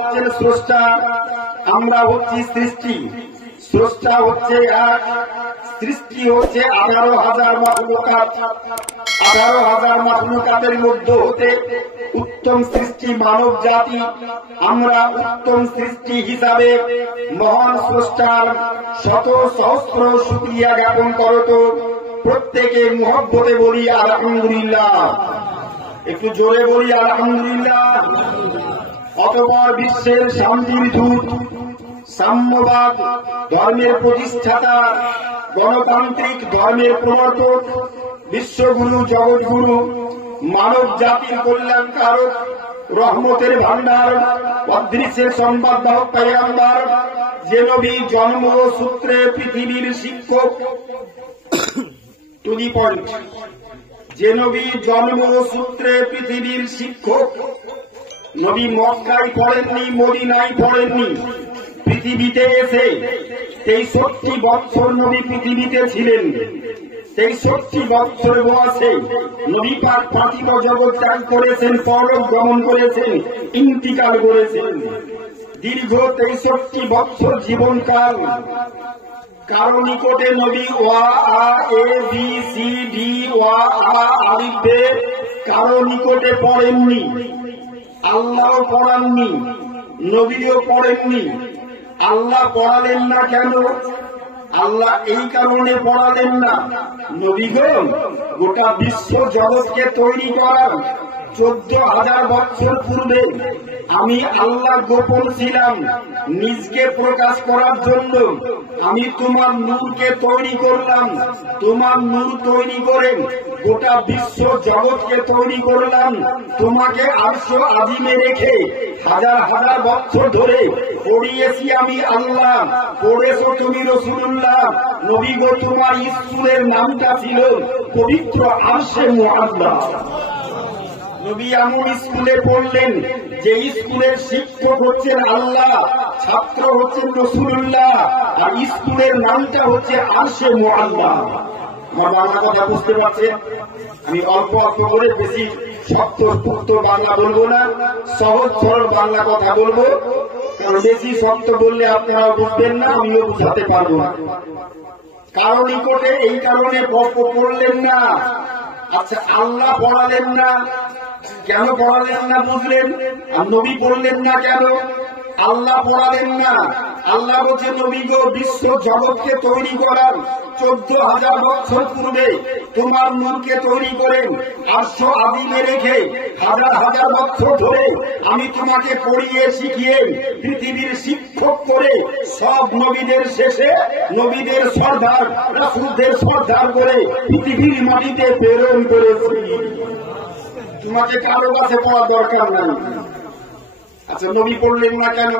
হচ্ছেন স্রষ্টা, আমরা হচ্ছি সৃষ্টি। স্রষ্টা হচ্ছে এক, সৃষ্টি হচ্ছে 18,000 মাখলুকাত। 18,000 মাখলুকাতের মধ্যে হতে উত্তম সৃষ্টি মানব জাতি। আমরা উত্তম সৃষ্টি হিসাবে মহান স্রষ্টার শত সহস্র শুকরিয়া জ্ঞাপন করত। প্রত্যেকে মুহব্বতে বলি আলহামদুলিল্লাহ, একটু জোরে বলি আলহামদুলিল্লাহ। অতঃপর বিশ্বের শান্তির দূত, সাম্যবাদ ধর্মের প্রতিষ্ঠাতা, গণতান্ত্রিক ধর্মের প্রবর্তক, বিশ্বগুরু, জগৎগুরু, মানব জাতির কল্যাণকারক, রহমতের ভান্ডার, অদৃশ্যের সংবাদবাহক পয়গম্বর, যে নবী জন্ম সূত্রে পৃথিবীর শিক্ষক, টু দি পয়েন্ট, যে নবী জন্ম সূত্রে পৃথিবীর শিক্ষক। নবী মক্কায় পড়েননি, মদিনায় পড়েননি, পৃথিবীতে এসে 63 বৎসর নবী পৃথিবীতে ছিলেন। 63 বৎসর বয়সে নবী পাক পার্থিব জগৎ ত্যাগ করেছেন, পরলোক গমন করেছেন, ইন্তিকাল করেছেন। দীর্ঘ 63 বৎসর জীবনকাল কারো নিকটে নবী ওয়া আ এ বি সি ডি ওয়া আ আলিফ বে কারো নিকটে পড়েননি, আল্লাহ পড়াননি, নবীও পড়েননি। আল্লাহ পড়ালেন না কেন? আল্লাহ এই কারণে পড়ালেন না, নবীগণ গোটা বিশ্ব জগৎকে তৈরি করার 14,000 বছর পূর্বে আমি আল্লাহ গোপন ছিলাম। নিজকে প্রকাশ করার জন্য আমি তোমার নূরকে তৈরি করলাম। তোমার নূর তৈরি করে গোটা বিশ্ব জগৎকে তৈরি করলাম। তোমাকে আরশ আজিমে রেখে হাজার হাজার বছর ধরে পড়িয়েছি আমি আল্লাহ, পড়েছো তুমি রাসূলুল্লাহ। নবী গো, তোমার স্কুলের নামটা ছিল পবিত্র আরশে মুআল্লা। নবী এমন স্কুলে পড়লেন যে স্কুলের শিক্ষক হচ্ছেন আল্লাহ, ছাত্র হচ্ছেন রাসূলুল্লাহ, আর স্কুলের নামটা হচ্ছে আরশে মুআল্লা। আমার বাংলা কথা বুঝতে পারছেন? আমি অল্প অল্প করে, বেশি শক্ত পুক্ত বাংলা বলবো না, সহজ সরল বাংলা কথা বলবো। কারণ বেশি শক্ত বললে আপনারা বুঝবেন না, আমিও বুঝাতে পারবো না। কারো নিকটে এই কারণে পড়লেন না। আচ্ছা, আল্লাহ পড়ালেন না কেন? পড়ালেন না বুঝলেন, আর নবী পড়লেন না কেন? আল্লাহ পড়ালেন না। আল্লাহ বলছে, নবী গো, বিশ্ব জগৎকে তৈরি করার 14,000 বছর পূর্বে তোমার নূরকে তৈরি করেন আরশ আজিমে রেখে হাজার হাজার বছর ধরে আমি তোমাকে পড়িয়ে শিখিয়ে পৃথিবীর শিক্ষক করে সব নবীদের শেষে নবীদের সর্দার, রাসূলদের সর্দার করে পৃথিবীর মাটিতে প্রেরণ করেছি। তোমাকে কারো কাছে পড়া দরকার নাই। আচ্ছা, নবী পড়লেন না কেন?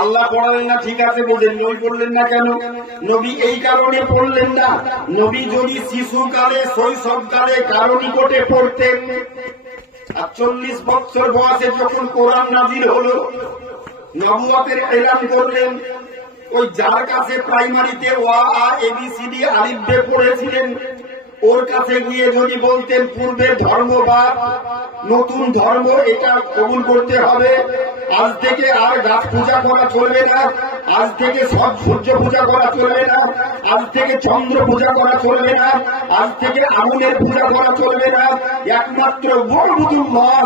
আল্লাহ পড়ালেন না, ঠিক আছে বলেন, নবী পড়লেন না কেন? নবী এই কারণে পড়লেন না, নবী যদি শিশুকালে, শৈশবকালে কারো নিকটে পড়তেন, আর 40 বছর বয়সে যখন কোরআন নাযিল হলো, নবুয়তের এলান করলেন, ওই যার কাছে প্রাইমারিতে ওয়া আ এবিসিডি আলিফ বে পড়েছিলেন, ওর কাছে গিয়ে যদি বলতেন পূর্বের ধর্ম বা নতুন ধর্ম এটা কবুল করতে হবে, আজ থেকে আর গাছ পূজা করা চলবে না, আজ থেকে সূর্য পূজা করা চলবে না, আজ থেকে চন্দ্র পূজা করা চলবে না, আজ থেকে আগুনের পূজা করা চলবে না, একমাত্র বুদুল্লাহ,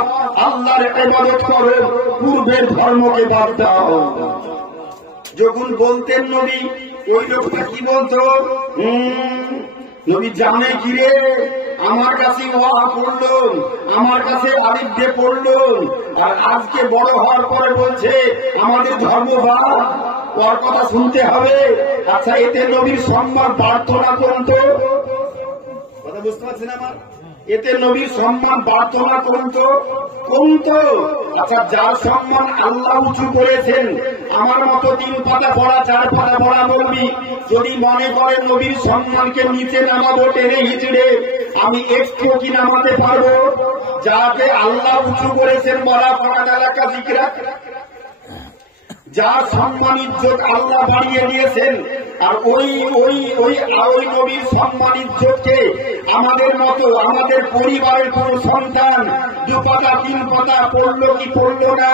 আল্লাহর ইবাদত করো, পূর্বের ধর্মকে বাদ দাও। যখন বলতেন নবী, ওই লোকটা কি বলতো? নবী জানে গিরে, আমার কাছে ওয়া পড়লো, আমার কাছে আলিফ বে পড়লো, আর আজকে বড় হওয়ার পরে বলছে আমাদের ধর্ম বাদ, ওর কথা শুনতে হবে। আচ্ছা, এতে নবীর সম্মান বাড়তো না কমতো? কথা বুঝতে পারছেন আমার? এতে নবীর সম্মান বাড়তো না কমতো? কমতো। আচ্ছা, যার সম্মান আল্লাহ উঁচু করেছেন, আমার মতো 3 পাতা পড়া 4 পাতা পড়া বলবি যদি মনে করেন নবীর সম্মানকে নিচে নামাবো টেনে হিচড়ে, আমি একটু কি নামাতে পারবো? যাকে আল্লাহ উঁচু করেছেন বলা পড়া এলাকা জিকরা, যার সম্মান ইজ্জত আল্লাহ বাড়িয়ে দিয়েছেন, আর ওই নবীর সম্মান ইজ্জতকে আমাদের মতো আমাদের পরিবারের কোন সন্তান 2 পাতা 3 পাতা পড়লো কি পড়লো না,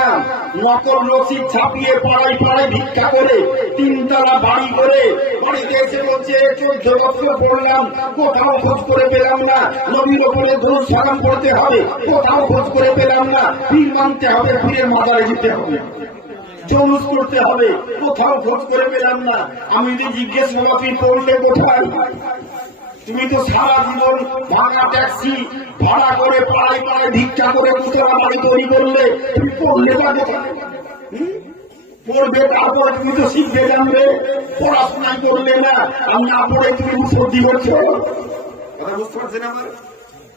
নকল রসিদ ছাপিয়ে পাড়ায় পাড়ায় ভিক্ষা করে 3 তলা বাড়ি করে বাড়িতে এসে বলছে 14 বছর পড়লাম, কোথাও খোঁজ করে পেলাম না, নবীর ওপরে দরুদ সালাম পড়তে হবে, কোথাও খোঁজ করে পেলাম না, পীর মানতে হবে, পীরের মাজারে যেতে হবে, জলুস করতে হবে, কোথাও খোঁজ করে পেলাম না। আমি যদি জিজ্ঞেস করবো আপনি পড়লে কোথায়, তুমি তো সারা জীবন ভাঙা ট্যাক্সি ভাড়া করে পাড়ায় পাড়ায় ভিক্ষা করে কোথাও বাড়ি তৈরি করলে, তুমি পড়লে বা কোথায়? পড়বে তারপরে তুমি তো শিখবে জানবে, পড়াশোনা করলে না, আর না পড়ে তুমি সর্দি করছো। কথা বুঝতে পারছেন আমার?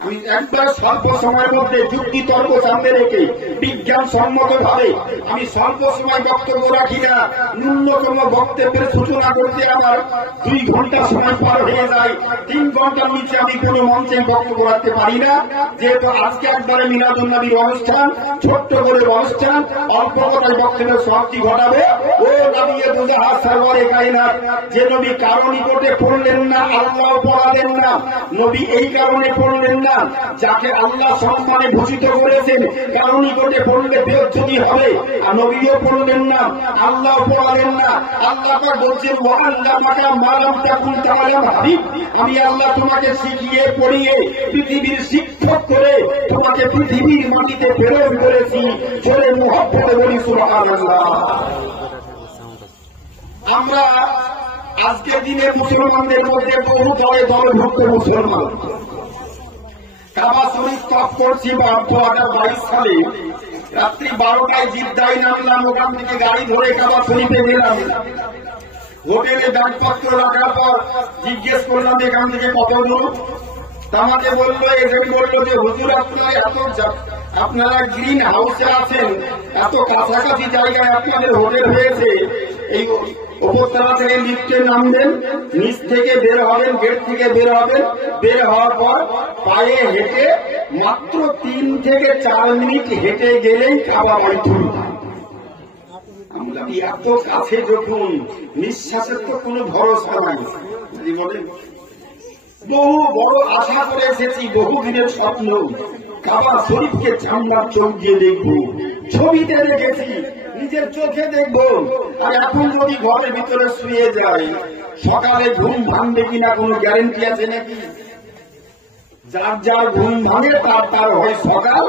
আমি একবার স্বল্প সময়ের মধ্যে যুক্তি তর্ক সামনে রেখে বিজ্ঞান সম্মত ভাবে আমি স্বল্প সময় বক্তব্য রাখি না। ন্যূনতম বক্তব্যের সূচনা করতে আমার 2 ঘন্টা সময় পার হয়ে যায়। 3 ঘন্টার নিচে আমি কোন মঞ্চে বক্তব্য রাখতে পারি না, যেহেতু আজকে একবারে মিলাদুন নবীর অনুষ্ঠান, ছোট্ট করে অনুষ্ঠান, অল্প কথায় বক্তব্যের সমাপ্তি ঘটাবে। ও নবী দুজাহার সরওয়ারে কায়নাত, যে নবী কারো নিকটে পড়লেন না, আল্লাহ পড়ালেন না, নবী এই কারণে পড়লেন না যাকে আল্লাহ সম্মানে ভূষিত করেছেন, কারো নিকটে পড়লে বেইজ্জতি হবে, আর নবীও পড়লেন না, আল্লাহ পড়ালেন না। আল্লাহ পাক বলছেন ওয়া আল্লামাকা মা লাম তাকুন তাআলাম হাবিব, আমি আল্লাহ তোমাকে শিখিয়ে পড়িয়ে পৃথিবীর শিক্ষক করে তোমাকে পৃথিবীর মাটিতে প্রেরণ করেছি। জোরে মুহাব্বতে বলি সুবহানাল্লাহ। আমরা আজকের দিনে মুসলমানদের মধ্যে বহু দলে দলভুক্ত মুসলমান। কাবা শরীফ তফ করছি 2022 সালে রাত্রি 12টায় জিদ্দায় নামলাম, ওখান থেকে গাড়ি ধরে কাবা শরীফে গেলাম। হোটেলে ব্যাগপত্র রাখার পর জিজ্ঞেস করলাম এখান থেকে কত দূর, আমাকে বললো, এজেন্ট বললো যে হুজুর আপনারা গ্রিন হাউসে আছেন, এত কাছাকাছি জায়গায় আপনাদের হোটেল হয়েছে, এই উপরতলা থেকে লিফটে নামবেন, নিচ থেকে বের হবেন, গেট থেকে বের হবেন, বের হওয়ার পর পায়ে হেঁটে মাত্র 3 থেকে 4 মিনিট হেঁটে গেলেই কাবা বাড়ি তুলবেন। আমরা এত কাছে যখন, নিঃশ্বাসের তো কোনো ভরসা নাই, বলেন বহু বড় আশা করে এসেছি, বহু দিনের স্বপ্ন কাবা শরীফকে চামড়ার চোখ দিয়ে দেখবো, ছবিতে দেখেছি, নিজের চোখে দেখবো। আর এখন যদি ঘরের ভিতরে শুয়ে যায়, সকালে ঘুম ভাঙবে কিনা কোনো গ্যারেন্টি আছে নাকি? যার যার ঘুম ভাঙে তার হয় সকাল,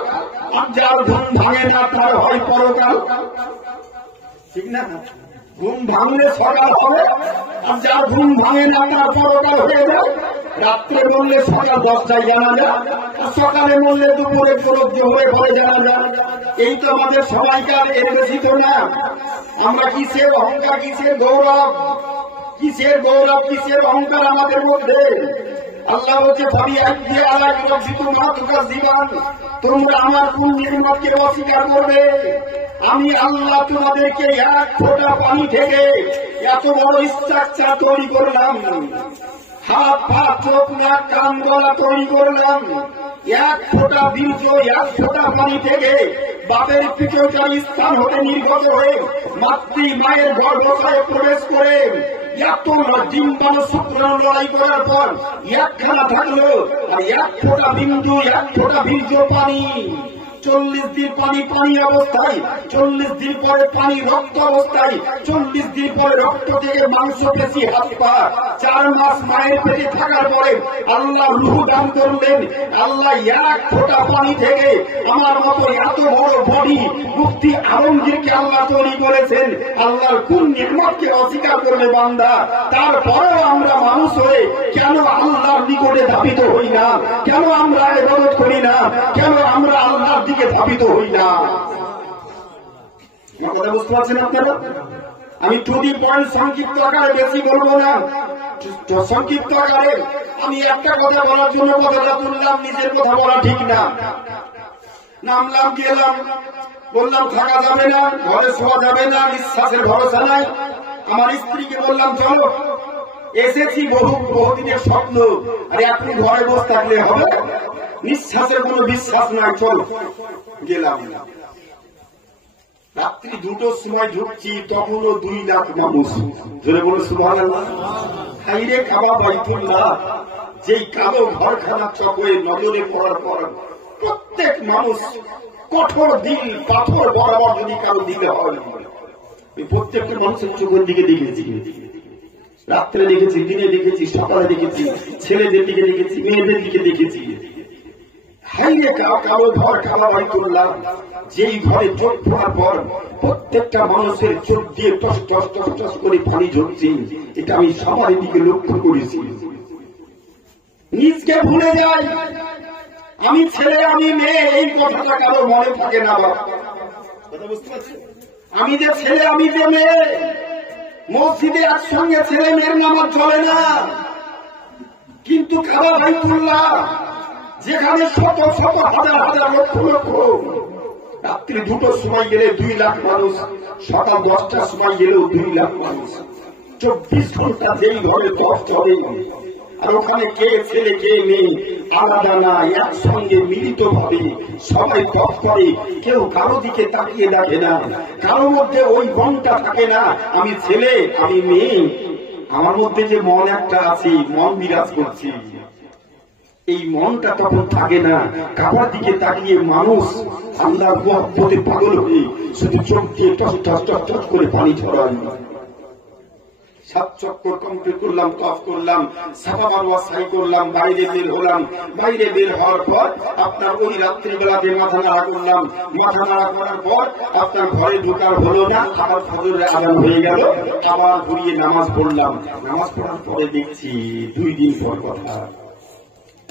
আর যার ঘুম ভাঙে না তার হয় পরকাল, ঠিক না? ঘুম ভাঙলে সকাল হবে, আর যার ঘুম ভাঙে না তার পরকাল হয়ে যায়। রাত্রে বললে সকাল 10টায় জানা যায়, আর সকালে বললে দুপুরে জোহরে পরে জানা যায়। এই তো আমাদের সবাইকার, এর বেশি তো না। আমরা কিসের অহংকার, কিসের গৌরব, কিসের গৌরব, কিসের অহংকার আমাদের মধ্যে? আল্লাহ বলছে ভাবি একদিকে আলাদা জীবন, তোমরা আমার কোন নির্মতকে অস্বীকার করবে? আমি আল্লাহ তোমাদেরকে 1 ফোঁটা পানি থেকে এত বড় স্ট্রাকচার তৈরি করলাম, হাত পা চোখ নাক কান গলা তৈরি করলাম, 1 ফোঁটা বীর্য 1 ফোঁটা পানি থেকে বাপের পিঠের স্থান হতে নির্গত হয়ে মাতৃ মায়ের গর্ভপায়ে প্রবেশ করে এত ডিম্বাণু শুক্রাণু লড়াই করার পর একখানা থাকলো, আর 1 ফোঁটা বিন্দু 1 ফোঁটা বীর্য পানি। 40 দিন পানি অবস্থায়, 40 দিন পরে পানি রক্ত অবস্থায়, 40 দিন পরে রক্ত থেকে মাংস পেশি হাত পা, 4 মাস মায়ের পেটে থাকার পরে আল্লাহ রূহ দান করলেন। আল্লাহ 1 ফোঁটা পানি থেকে আমার মতো এত বড় বডি মুফতি আলমগীরকে আল্লাহ তৈরি করেছেন। আল্লাহর কোন নিয়ামতকে অস্বীকার করবে বান্দা? তারপরেও আমরা মানুষ হয়ে কেন আল্লাহর নিকটে ধাবিত হই না? কেন আমরা ইবাদত করি না? কেন আমরা আল্লাহর দিকে ধাবিত হই না? কথা বুঝতে পারছেন আপনারা? আমি টু দি পয়েন্ট সংক্ষিপ্ত আকারে বেশি বলবো না, সংক্ষিপ্ত আকারে আমি একটা কথা বলার জন্য কথাটা তুললাম, নিজের কথা বলা ঠিক না। নামলাম, গেলাম, বললাম থাকা যাবে না, ঘরে শোয়া যাবে না, নিঃশ্বাসের ভরসা নাই। আমার স্ত্রীকে বললাম চলো, এসেছি বহুদিনের স্বপ্ন, আরে আপনি ঘরে বসে থাকলে হবে? নিঃশ্বাসের কোনো বিশ্বাস নাই, চলো। গেলাম, রাত্রি 2টোর সময় ঢুকছি, তখনও 2 লাখ মানুষ। জোরে বলে সুবহানাল্লাহ। খাইরে কাবা বাইতুল্লাহ, যেই কালো ঘরখানা চকয়ে নজরে পড়ার পর প্রত্যেক মানুষ কঠোর দিল পাথর বরাবর যদি কারো দিলে হয়, প্রত্যেকটা মানুষের চোখের দিকে দেখেছি, রাত্রে দেখেছি, দিনে দেখেছি, সকালে দেখেছি, ছেলেদের দিকে দেখেছি, মেয়েদের দিকে দেখেছি। হাইরে কালো ঘর কাবা বাইতুল্লাহ, যেই ঘরে চোখ পড়ার পর প্রত্যেকটা মানুষের চোখ দিয়ে টস টস টস টস করে পানি ঝরছে, এটা আমি সবার দিকে লক্ষ্য করেছি। নিজকে ভুলে যাই, আমি ছেলে আমি মেয়ে, এই কথাটা কারো মনে থাকে না। বাবা কথা বুঝতে পারছি, আমি যে ছেলে আমি যে মেয়ে, মসজিদে একসঙ্গে ছেলে মেয়ের নামাজ চলে না, কিন্তু কাবা বাইতুল্লাহ যেখানে শত শত হাজার হাজার লক্ষ লক্ষ, রাত্রি 2টোর সময় গেলে 2 লাখ মানুষ, সকাল 10টার সময় গেলেও 2 লাখ মানুষ, 24 ঘন্টা যেই ঘরে তফ চলে। আর ওখানে কে ছেলে কে মেয়ে আলাদা না, একসঙ্গে মিলিত ভাবে সবাই তফ করে, কেউ কারো দিকে তাকিয়ে দেখে না, কারোর মধ্যে ওই মনটা থাকে না আমি ছেলে আমি মেয়ে। আমার মধ্যে যে মন একটা আছে, মন বিরাজ করছি, এই মনটা তখন থাকে না। কাবার দিকে তাকিয়ে মানুষ আল্লাহর মহব্বতে পাগল হয়ে শুধু চোখ দিয়ে টস টস টস টস করে পানি ছড়ায়। 7 চক্কর কমপ্লিট করলাম, তফ করলাম, সাফা মারওয়া সাই করলাম, বাইরে বের হলাম। বাইরে বের হওয়ার পর আপনার ওই রাত্রিবেলাতে মাথা নাড়া করলাম। মাথা নাড়া করার পর আপনার ঘরে ঢোকার হলো না, আবার ফজরের আযান হয়ে গেল, আবার ঘুরিয়ে নামাজ পড়লাম। নামাজ পড়ার পরে দেখছি 2 দিন পর কথা,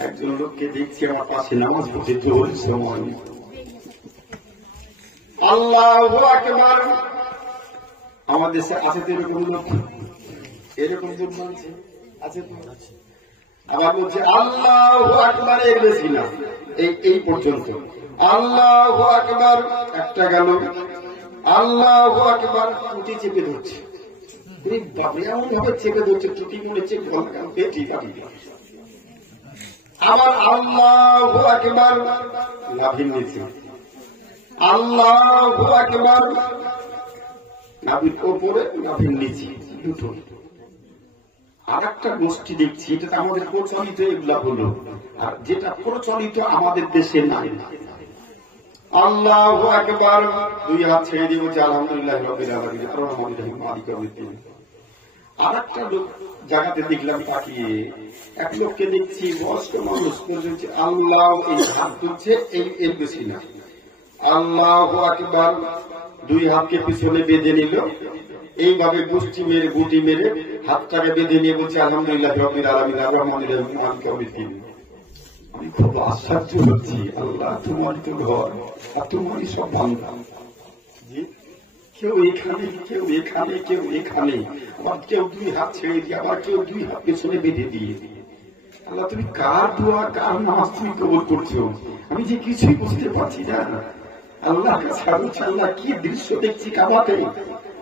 একজন লোককে দেখছি আমার পাশে নামাজ পড়তে জোর সময়। আল্লাহু আকবার। আমার দেশে আছে তো এরকম লোক, এরকম লোক বলছে আছে তো, আবার বলছে আল্লাহু আকবার, এর বেশি না, এই পর্যন্ত আল্লাহু আকবার। একটা গেল, আল্লাহু আকবার, টুটি চেপে ধরছে, এমন ভাবে চেপে ধরছে, টুটি মনে হচ্ছে পেটি কাটি। আবার আল্লাহু আকবার, নাভির নিচে, আল্লাহু আকবার, নাভির উপরে নাভির নিচে দুটো। আর একটা গোষ্ঠী দেখছি, এটা আমাদের প্রচলিত, এগুলা হলো, আর যেটা প্রচলিত আমাদের দেশে নাই। আল্লাহু আকবার, 2 হাত ছেড়ে দিয়ে বলছে আলহামদুলিল্লাহ রাব্বিল আলামিন আর-রহমানির রহিম মালিক ইয়াউমিদ্দিন। আর একটা লোক জায়গাতে দেখলাম তাকিয়ে, এক লোককে দেখছি বয়স্ক মানুষ, বলছে আল্লাহ, এই হাত তুলছে, এই বেশি না, আল্লাহু আকবার, 2 হাতকে পিছনে বেঁধে নিল, এইভাবে গোষ্ঠী মেরে গুটি মেরে হাতটাকে বেঁধে নিয়ে বলছে আলহামদুলিল্লাহ রাব্বিল আলামিন আর-রহমানির রহিম মালিক ইয়াউমিদ্দিন। আমি খুব আশ্চর্য হচ্ছি, আল্লাহ তোমারই তো ঘর, আর তোমারই সব বান্দা, কেউ এখানে কেউ এখানে কেউ এখানে, আবার কেউ 2 হাত ছেড়ে দিয়ে, আবার কেউ 2 হাত পেছনে বেঁধে দিয়ে। আল্লাহ তুমি কার দোয়া কার নামাজ তুমি কবুল করছো, আমি যে কিছুই বুঝতে পারছি না। আল্লাহ আল্লাহ কি দৃশ্য দেখছি, কাবাতে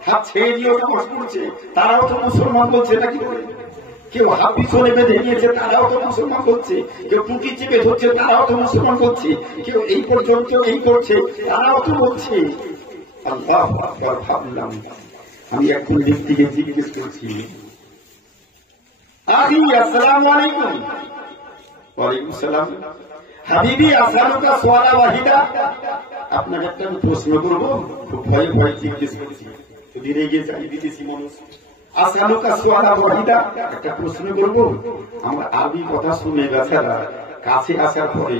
হাত ছেড়ে দিয়েও নামাজ পড়ছে, তারাও তো মুসলমান বলছে নাকি বলে, কেউ হাত পিছনে বেঁধে নিয়েছে, তারাও তো মুসলমান বলছে, কেউ টুটি চেপে ধরছে, তারাও তো মুসলমান বলছে, কেউ এই পর্যন্ত এই করছে, তারাও তো বলছে। আল্লাহু আকবার ভাবলাম, আমি একজন ব্যক্তিকে জিজ্ঞেস করছি, আবি আসসালামু আলাইকুম। ওয়ালাইকুম সালাম। হাবিবি আসালুকা সুআলা ওয়াহিদা, আপনাকে একটা প্রশ্ন করব, খুব ভয়ে ভয়ে জিজ্ঞেস করছি, যদি রেগে যাই বিদেশি মানুষ। আসালুকা সুআলা ওয়াহিদা, একটা প্রশ্ন করব। আমরা আরবি কথা শুনে বেচারা কাছে আসার পরে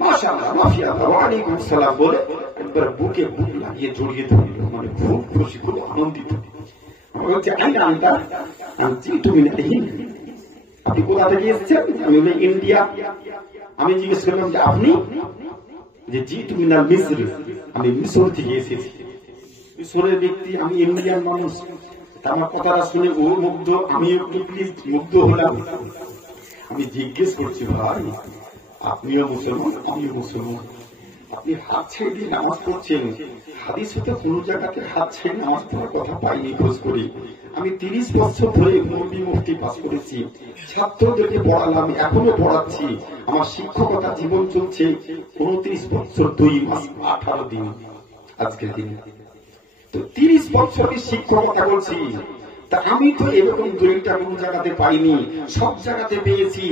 মাশাআল্লাহ মাফিয়াল্লাহ ওয়ালাইকুম সালাম বলে একবার বুকে বুক লাগিয়ে জড়িয়ে ধরল, মানে খুব খুশি খুব আনন্দিত। বলছে তুমি আপনি কোথা থেকে এসেছেন? আমি বলি ইন্ডিয়া। আমি জিজ্ঞেস করলাম যে আপনি? যে জি তুমি না মিশর, আমি মিশর থেকে এসেছি। মিশরের ব্যক্তি, আমি ইন্ডিয়ান মানুষ। আমার কথাটা শুনে ও মুগ্ধ, আমি একটু প্লিজ মুগ্ধ হলাম। আমি জিজ্ঞেস করছি, ভাই আপনিও মুসলমান আমিও মুসলমান, আপনি হাত ছেড়ে দিয়ে নামাজ পড়ছেন, হাদিসে তো কোন জায়গাতে হাত ছেড়ে নামাজ পড়ার কথা পাইনি খোঁজ করি। আমি 30 বছর ধরে মৌলবি মুফতি পাস করেছি, ছাত্রদেরকে পড়ালাম, এখনো পড়াচ্ছি, আমার শিক্ষকতা জীবন চলছে 29 বছর 2 মাস 18 দিন আজকের দিন। তো 30 বছরের শিক্ষকতা করছি, তা আমি তো এরকম দলিলটা কোন জায়গাতে পাইনি, সব জায়গাতে পেয়েছি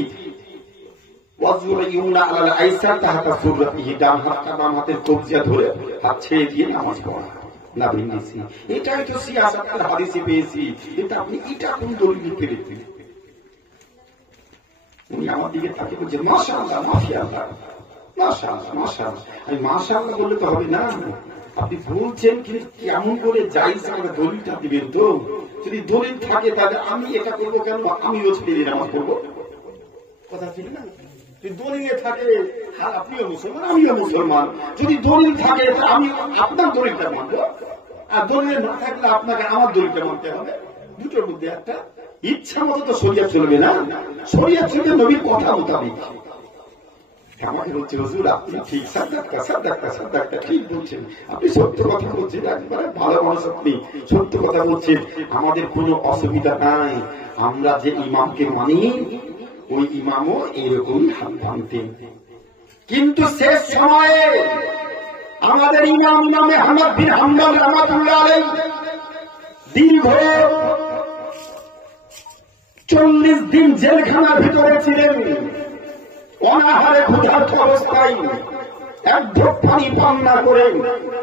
ডান হাতটা বাম হাতের কবজিয়া ধরে হাত ছেড়ে দিয়ে নামাজ পড়া না ভিন্নেছি। এটাই তো সিয়াসাতের হাদিসে পেয়েছি, এটা আপনি এটা কোন দলিল পেয়েছেন? উনি আমার দিকে তাকে বলছে মাশাআল্লাহ মাশাআল্লাহ মাশাআল্লাহ মাশাআল্লাহ। আমি মাশাআল্লাহ বললে তো হবে না, আপনি বলছেন কিন্তু কেমন করে যাইস আমাকে দলিলটা দিবেন তো। যদি দলিল থাকে তাহলে আমি এটা করবো কেন, আমিও ছেড়ে দিয়ে নামাজ পড়বো, কথা ছিল না? যদি দলিলে থাকে আপনিও মুসলমান আমিও মুসলমান, যদি দলিল থাকে আমি আপনার দলিলটা মানবো, আর দলিল না থাকলে আপনাকে আমার দলিলটা মানতে হবে। দুটোর মধ্যে একটা ইচ্ছা মতো তো শরিয়াত চলবে না, শরিয়াত চলবে নবীর কথা মোতাবেক। আমাকে বলছে হুজুর আপনি ঠিক সাদ্দাক্তা ঠিক বলছেন, আপনি সত্য কথা বলছেন, একবারে ভালো মানুষ, আপনি সত্য কথা বলছেন, আমাদের কোনো অসুবিধা নাই। আমরা যে ইমামকে মানি ওই ইমামও এরকমই হাত ভাঙতেন। কিন্তু শেষ সময়ে আমাদের ইমামে আহমদ বিন হাম্বল রাহমাতুল্লাহ আলাইহি দীর্ঘ 40 দিন জেলখানার ভিতরে ছিলেন, অনাহারে ক্ষুধার্ত অবস্থায়, এক ঢোক পানি পান না করে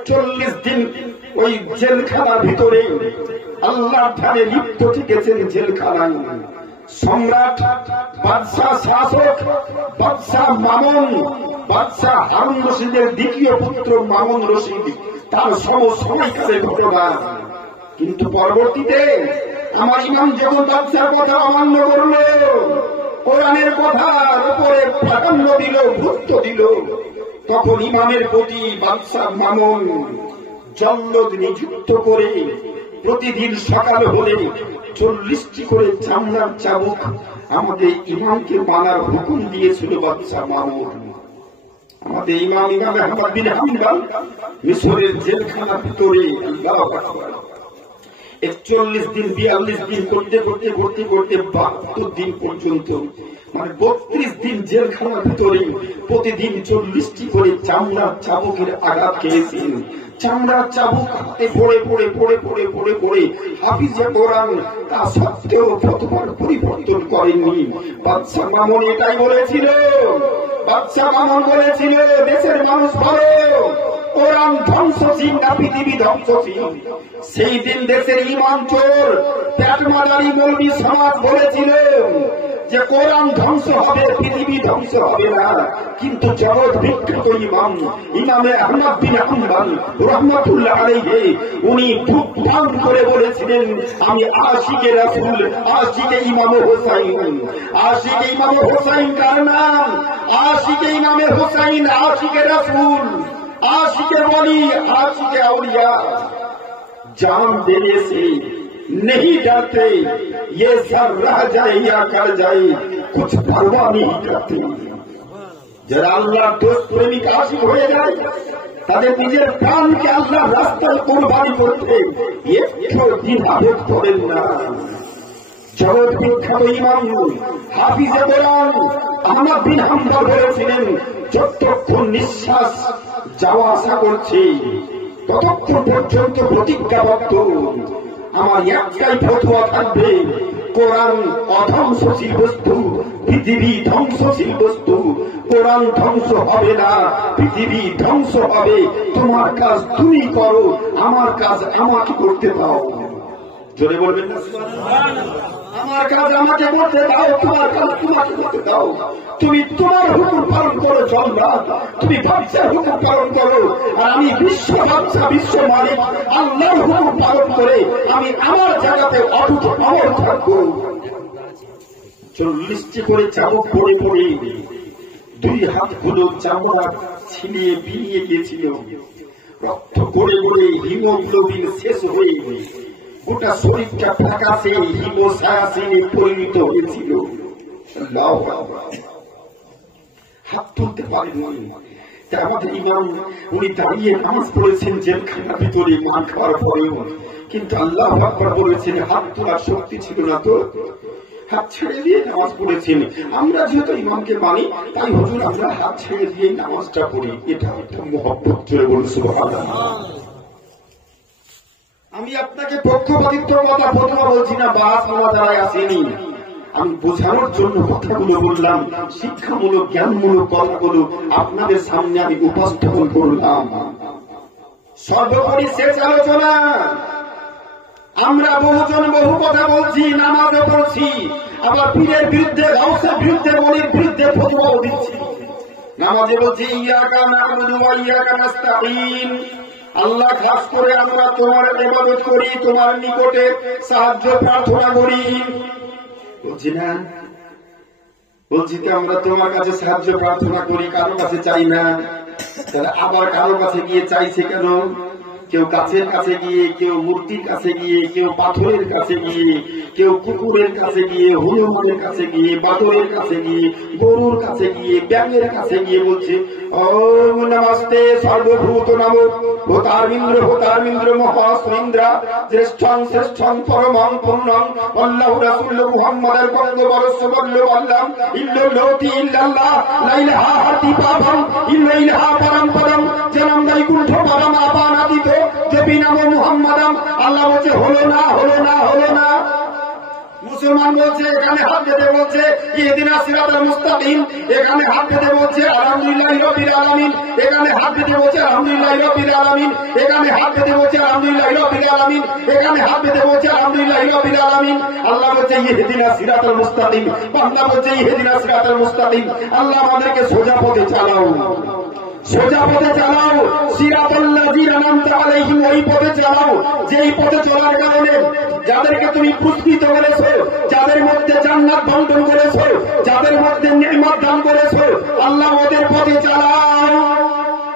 40 দিন ওই জেলখানার ভিতরে আল্লাহর ধ্যানে লিপ্ত থেকেছেন জেলখানায়। সম্রাট বাদশাহ শাসক বাদশাহ মামুন, বাদশাহ হারুন রশিদের দ্বিতীয় পুত্র মামুন রশিদ, তার সময়কালের ঘটনা। কিন্তু পরবর্তীতে আমার ইমাম যখন বাদশার কথা অমান্য করল, কোরআনের কথার উপরে প্রাধান্য দিল, গুরুত্ব দিল, তখন ইমামের প্রতি বাদশাহ মামুন জল্লদ নিযুক্ত করে প্রতিদিন সকাল হলে 40টি করে চামড়ার চাবুক আমাদের ইমামকে মানার হুকুম দিয়েছিল বাদশাহ মামুন। আমাদের ইমামে আহমদ বিন হাম্বল মিশরের জেলখানার ভিতরে 41 দিন 42 দিন করতে 72 দিন পর্যন্ত, মানে 32 দিন জেলখানার ভিতরে প্রতিদিন 40টি করে চামড়ার চাবুকের আঘাত খেয়েছেন। চামড়ার চাবুক হাতে পড়ে হাফিজে কোরআন, তা সত্ত্বেও ফতোয়ার পরিবর্তন করেননি। বাদশাহ মামুন এটাই বলেছিল, বাদশাহ মামুন বলেছিল দেশের মানুষ ভালো, কোরআন ধ্বংসশীল না পৃথিবী ধ্বংসশীল। সেই দিন দেশের ইমাম চোর প্যাটমাদারি মৌলবি সমাজ বলেছিল যে কোরআন ধ্বংস হবে, পৃথিবী ধ্বংস হবে না। কিন্তু জগৎ বিখ্যাত ইমামে আহমদ বিন হাম্বল রাহমাতুল্লাহ আলাইহি উনি বুক টান করে বলেছিলেন, আমি আশিকে রাসূল, আশিকে ইমাম হোসাইন। আশিকে ইমাম হোসাইন কার নাম? আশিকে ইমামে হোসাইন, আশিকে রাসূল, आशिक वली आशिक औलिया जान देने से नहीं डरते, ये सब रह जाए या कर जाए कुछ परवाह नहीं करते। যারা আল্লাহর দোস্ত প্রেমিক আশিক হয়ে যায় তাদের নিজের প্রাণকে আল্লাহর রাস্তায় কুরবানি করতে একটু দ্বিধাবোধ করেন না। জগৎ বিখ্যাত ইমাম হাফিজে কোরআন আহমদ বিন হাম্বল বলেছিলেন, যতক্ষণ নিঃশ্বাস যাওয়া আসা করছে ততক্ষণ পর্যন্ত প্রতিজ্ঞাবদ্ধ আমার একটাই ফতোয়া থাকবে, কোরআন অধ্বংসশীল বস্তু, পৃথিবী ধ্বংসশীল বস্তু। কোরআন ধ্বংস হবে না, পৃথিবী ধ্বংস হবে। তোমার কাজ তুমি করো, আমার কাজ আমাকে করতে দাও। জোরে বলবেন না সুবহানাল্লাহ? আমার কাজ আমাকে করতে দাও, তোমার কাজ তোমাকে করতে দাও। তুমি তোমার হুকুম পালন করো চলবা, তুমি বাদশার হুকুম পালন করো, আর আমি বিশ্ব বাদশা, বিশ্ব মালিক আল্লাহর হুকুম পালন করে আমি আমার জায়গাতে অটুট অমর থাকবো। 40টি করে চাবুক পড়ে দুই হাতগুলো চামড়া ছিলিয়ে বিলিয়ে গিয়েছিল, রক্ত গড়ে হিমোগ্লোবিন শেষ হয়ে গোটা শরীরটা ফ্যাকাশে হিমোসায়াসিনে পরিণত হয়েছিল। হাত তুলতে পারেননি। আমাদের ইমাম উনি দাঁড়িয়ে নামাজ পড়েছেন জেলখানার ভিতরে মার খাওয়ার পরেও, কিন্তু আল্লাহু আকবার বলেছেন, হাত তোলার শক্তি ছিল না তো হাত ছেড়ে দিয়ে নামাজ পড়েছেন। আমরা যেহেতু ইমামকে মানি তাই হুজুর আমরা হাত ছেড়ে দিয়ে নামাজটা পড়ি, এটা একটা মহব্বত। জোরে বলুন সুবহানাল্লাহ। আমি আপনাকে পক্ষপাতিত্বের কথা প্রথমে বলছি না, বাস আমার দ্বারাই আসেনি। আমি বোঝানোর জন্য কথাগুলো বললাম, শিক্ষামূলক জ্ঞানমূলক কথাগুলো আপনাদের সামনে আমি উপস্থাপন করলাম। সর্বোপরি শেষ আলোচনা, আমরা বহুজন বহু কথা বলছি, নামাজও পড়ছি, আবার পীরের বিরুদ্ধে, গাউসের বিরুদ্ধে, বলির বিরুদ্ধে ফতোয়াও দিচ্ছি। নামাজে বলছি ইয়াকা না'বুদু ওয়া ইয়াকা নাস্তাঈন, আল্লাহ খাস করে আমরা তোমার ইবাদত করি, তোমার নিকটে সাহায্য প্রার্থনা করি। বলছি না, বলছি তো আমরা তোমার কাছে সাহায্য প্রার্থনা করি, কারো কাছে চাই না। তাহলে আবার কারো কাছে গিয়ে চাইছে কেন? কেউ গাছের কাছে গিয়ে, কেউ মূর্তির কাছে গিয়ে, কেউ পাথরের কাছে গিয়ে, কেউ কুকুরের কাছে গিয়ে, হনুমানের কাছে গিয়ে, বাদরের কাছে গিয়ে, গরুর কাছে গিয়ে, ব্যাঙের কাছে গিয়ে বলছে ওম নমস্তে সর্বভূত নমো ভূতারমিন্দ্র ভূতারমিন্দ্র মহাসুইন্দ্রা শ্রেষ্ঠং শ্রেষ্ঠং পরমং পূর্ণং আল্লাহু রাসূল মুহাম্মাদের কন্দবরস্য বল্লভ আল্লাহ ইল্লাল্লাহি ইল্লাল্লাহ লা ইলাহা হাতিপাবং ইল্লাল্লাহ পরম পরম জনম বৈকুণ্ঠ পরম আপানাদিত দেবী নাম মুহাম্মাদাম। আল্লাহ বলছে হলো না, হলো না, হলো না। মুসলমান বলছে, এখানে হাত পেতে বলছে ইহদিনা সিরাতাল মুস্তাকিম, এখানে হাত পেতে বলছে আলহামদুলিল্লাহি রাব্বিল আলামিন, এখানে হাত পেতে বলছে আলহামদুলিল্লাহি রাব্বিল আলামিন, এখানে হাত পেতে বলছে আলহামদুলিল্লাহি রাব্বিল আলামিন, এখানে হাত পেতে বলছে আলহামদুলিল্লাহি রাব্বিল আলামিন। আল্লাহ বলছে ইহদিনা সিরাতাল মুস্তাকিম, বান্দা বলছে ইহদিনা সিরাতাল মুস্তাকিম। আল্লাহ আমাদেরকে সোজা পথে চালাও, সোজা পথে চালাও, সিরাতাল্লাযিনা আন'আমতা আলাইহিম, ওই পথে চালাও যেই পথে চলার কারণে যাদেরকে তুমি পুরস্কৃত করেছো, যাদের মধ্যে জান্নাত বন্টন করেছো, যাদের মধ্যে নিয়ামত দান করেছো, আল্লাহ ওদের পথে চালাও।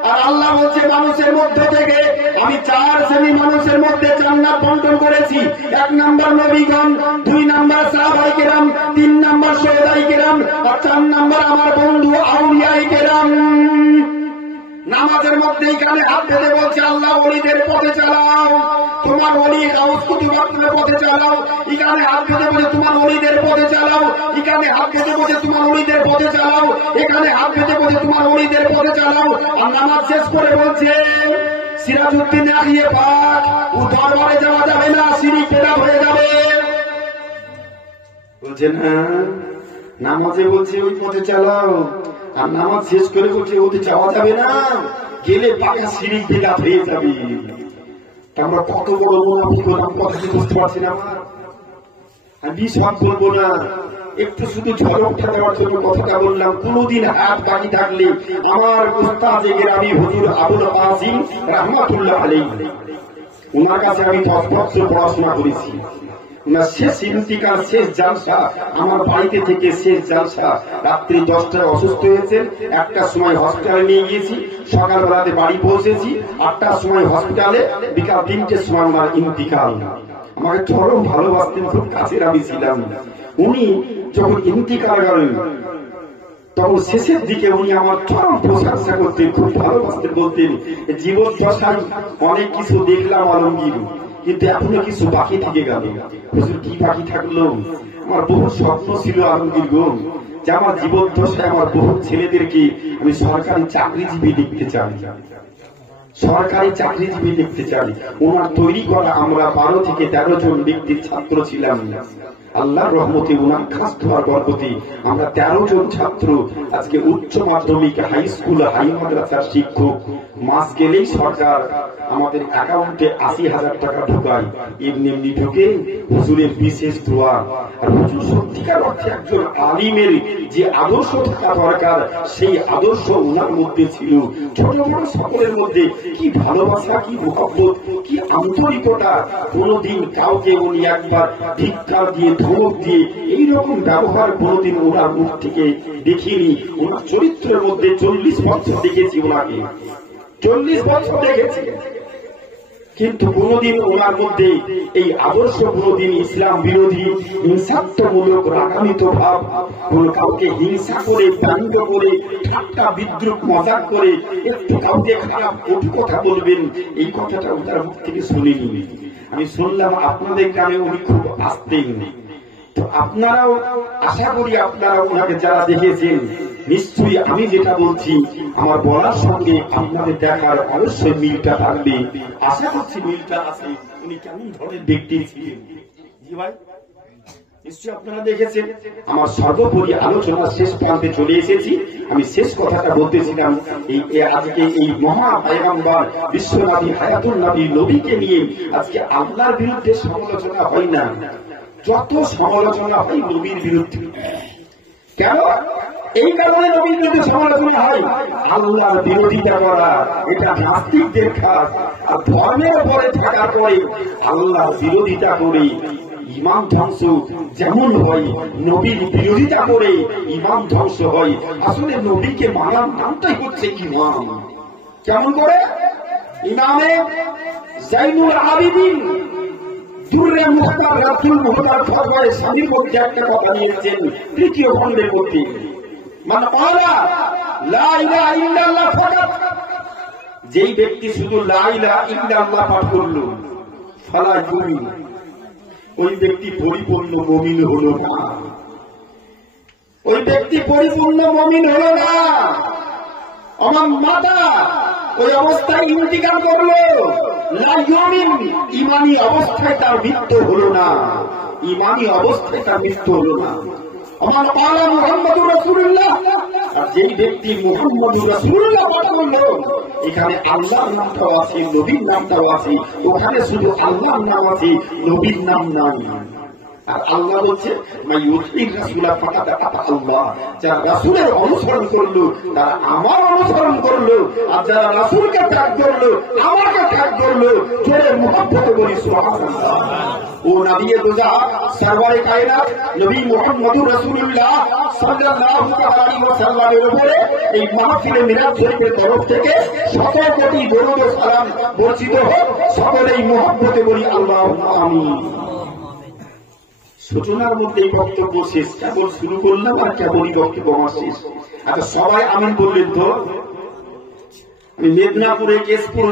আর আল্লাহ বলছে মানুষের মধ্য থেকে আমি 4 শ্রেণী মানুষের মধ্যে জান্নাত বন্টন করেছি। 1 নাম্বার নবীগণ, 2 নাম্বার সাহাবায়ে কেরাম, 3 নাম্বার শুহাদায়ে কেরাম, আর 4 নাম্বার আমার বন্ধু আউলিয়ায়ে কেরাম। নামাজের মধ্যে এখানে হাত পেতে বলছে আল্লাহ ওলিদের পথে চালাও, তোমার ওলি গাউস কুতুবের পথে চালাও, এখানে হাত পেতে বলছে তোমার ওলিদের পথে চালাও, এখানে হাত পেতে বলছে তোমার ওলিদের পথে চালাও, এখানে হাত পেতে বলছে তোমার ওলিদের পথে চালাও। আর নামাজ শেষ করে বলছে সিরাজউদ্দিন আখিয়ে পাক, ও দরবারে যাওয়া যাবে না, শিরিক বেদাত হয়ে যাবে। বলছে না, নামাজে বলছে ওই পথে চালাও, আর নামাজ শেষ করে বলছে ওতে যাওয়া যাবে না, গেলে পাকা শিরিক বেদাত হয়ে যাবে। আমরা কত বড় মুনাফিক হলাম, কথা বুঝতে পারছি না। আমি বিশদ বলবো না, একটু শুধু ঝলকটা দেওয়ার জন্য কথাটা বললাম। কোনদিন হাত বাকি থাকলে আমার উস্তাদে গ্রামী হুজুর আবুল কাসিম রাহমাতুল্লাহ আলাইহি, ওনার কাছে আমি 10 বছর পড়াশোনা করেছি। ওনার শেষ ইন্তিকাল, শেষ জালসা আমার বাড়িতে থেকে শেষ জালসা, রাত্রি 10টায় অসুস্থ হয়েছেন। 1টার সময় হসপিটালে নিয়ে গিয়েছি, সকালবেলাতে বাড়ি পৌঁছেছি, 8টার সময় হসপিটালে, বিকাল 3টের সময় ওনার ইন্তিকাল। আমাকে চরম ভালোবাসতেন, খুব কাছের আমি ছিলাম। উনি যখন ইন্তিকাল করেন তখন শেষের দিকে উনি আমার চরম প্রশংসা করতেন, খুব ভালোবাসতেন, বলতেন জীবন দশায় অনেক কিছু দেখলাম আলমগীর, কিন্তু এখনো কিছু বাকি থেকে গেল। হুজুর কি বাকি থাকলো? আমার বহু স্বপ্ন ছিল আলমগীর গো, যে আমার জীবন দশায় আমার বহু ছেলেদেরকে আমি সরকারি চাকরিজীবী দেখতে চাই, সরকারি চাকরিজীবী দেখতে চাই। ওনার তৈরি করা আমরা 12 থেকে 13 জন ব্যক্তির ছাত্র ছিলাম। আল্লাহর রহমতে ওনার খাস হওয়ার বরকতে আমরা 13 জন ছাত্র আজকে উচ্চ মাধ্যমিক, হাই স্কুল, হাই মাদ্রাসার শিক্ষক। মাস গেলেই সরকার আমাদের অ্যাকাউন্টে 80,000 টাকা ঢোকায়, এমনি এমনি ঢুকে হুজুরের বিশেষ দোয়া। আর হুজুর সত্যিকার অর্থে একজন আলিমের যে আদর্শ থাকা দরকার, সেই আদর্শ ওনার মধ্যে ছিল। ছোট বড় সকলের মধ্যে কি ভালোবাসা, কি মোহব্বত, কি আন্তরিকতা। কোনদিন কাউকে উনি একবার ধিক্কার দিয়ে, ধমক দিয়ে এইরকম ব্যবহার কোনদিন ওনার মুখ থেকে দেখিনি। ওনার চরিত্রের মধ্যে 40 বছর দেখেছি ওনাকে, 40 বছর দেখেছি, কিন্তু কোনদিন ওনার মধ্যে এই আদর্শ, কোনদিন ইসলাম বিরোধী, হিংসাত্মমূলক, রাগান্বিত ভাব, কোন কাউকে হিংসা করে, ব্যঙ্গ করে, ঠাট্টা বিদ্রুপ মজাক করে একটু কাউকে খারাপ কটু কথা বলবেন, এই কথাটা ওনার মুখ থেকে শুনিনি। আমি শুনলাম আপনাদের গ্রামে উনি খুব আসতেন, তো আপনারাও আশা করি আপনারা ওনাকে যারা দেখেছেন নিশ্চয়ই আমি যেটা বলছি আমার বলার সঙ্গে আপনাদের দেখার অবশ্যই মিলটা থাকবে। আশা করছি মিলটা আছে। উনি কেমন ধরনের ব্যক্তি ছিলেন জি ভাই নিশ্চয়ই আপনারা দেখেছেন। আমার সর্বোপরি আলোচনার শেষ প্রান্তে চলে এসেছি। আমি শেষ কথাটা বলতেছিলাম আজকে এই মহা পয়গম্বর বিশ্বনবী হায়াতুল নবী নবীকে নিয়ে আজকে আল্লাহর বিরুদ্ধে সমালোচনা হয় না, যত সমালোচনা হয় নবীর বিরুদ্ধে। কেন? এই কারণে নবীর বিরুদ্ধে সমালোচনা হয়, আল্লাহর বিরোধিতা করা এটা নাস্তিকদের কাজ। আর ধর্মের উপরে থাকার পরে আল্লাহর বিরোধিতা করে ইমান ধ্বংস যেমন হয়, নবীর বিরোধিতা করে ইমান ধ্বংস হয়। আসলে নবীকে মানার নামটাই হচ্ছে ইমান। কেমন করে? ইমামে জাইনুল আবিদিন দুররে মুখতার রাসূল মুহাম্মদ ফরমায়ে স্বামীর মধ্যে একটা কথা নিয়েছেন তৃতীয় খণ্ডের মধ্যে, মানে ক্বালা লা ইলাহা ইল্লাল্লাহ ফাকাত, যেই ব্যক্তি শুধু লা ইলাহা ইল্লাল্লাহ পাঠ করল ফালা ইউমিন, ওই ব্যক্তি পরিপূর্ণ মুমিন হলো না। ওই ব্যক্তি পরিপূর্ণ মুমিন হলো না। আমার মাতা ওই অবস্থায় ইন্তিকাল করলো, লা ইউমিন, ইমানি অবস্থায় তার মৃত্যু হলো না। ইমানি অবস্থায় তার মৃত্যু হলো না। আমার পালা মুহাম্মদুর রাসূলুল্লাহ, আর যেই ব্যক্তি মুহাম্মদুর রাসূলুল্লাহ পাঠ করলো, এখানে আল্লাহর নামটাও আছে, নবীর নামটাও আছে। ওখানে শুধু আল্লাহর নাম আছে, নবীর নাম নাই। আর আল্লাহ বলছে আল্লাহ, যারা রাসূলের অনুসরণ করলো তারা আমার অনুসরণ করলো, আর যারা রাসূলকে ত্যাগ করলো আমাকে ত্যাগ করলো। জোরে মুহাব্বতে বলি সুবহানাল্লাহ। ও নবী দুজা সরওয়ারে কায়নাত নবী মুহাম্মদুর রাসূলুল্লাহ সাল্লাল্লাহু আলাইহি ওয়াসাল্লামের উপরে এই মাহফিলে মিলাদ শরীফের তরফ থেকে ১৭ কোটি দরুদ ও সালাম বর্ষিত হোক। সকলেই মুহাব্বতে বলি আল্লাহুম্মা আমিন। সূচনার মধ্যে এই বক্তব্য শেষ, কেবল শুরু করলাম আর কেবলই বক্তব্য আমার শেষ। আচ্ছা সবাই আমিন বললেন তো? আমি মেদিনীপুরে কেশপুর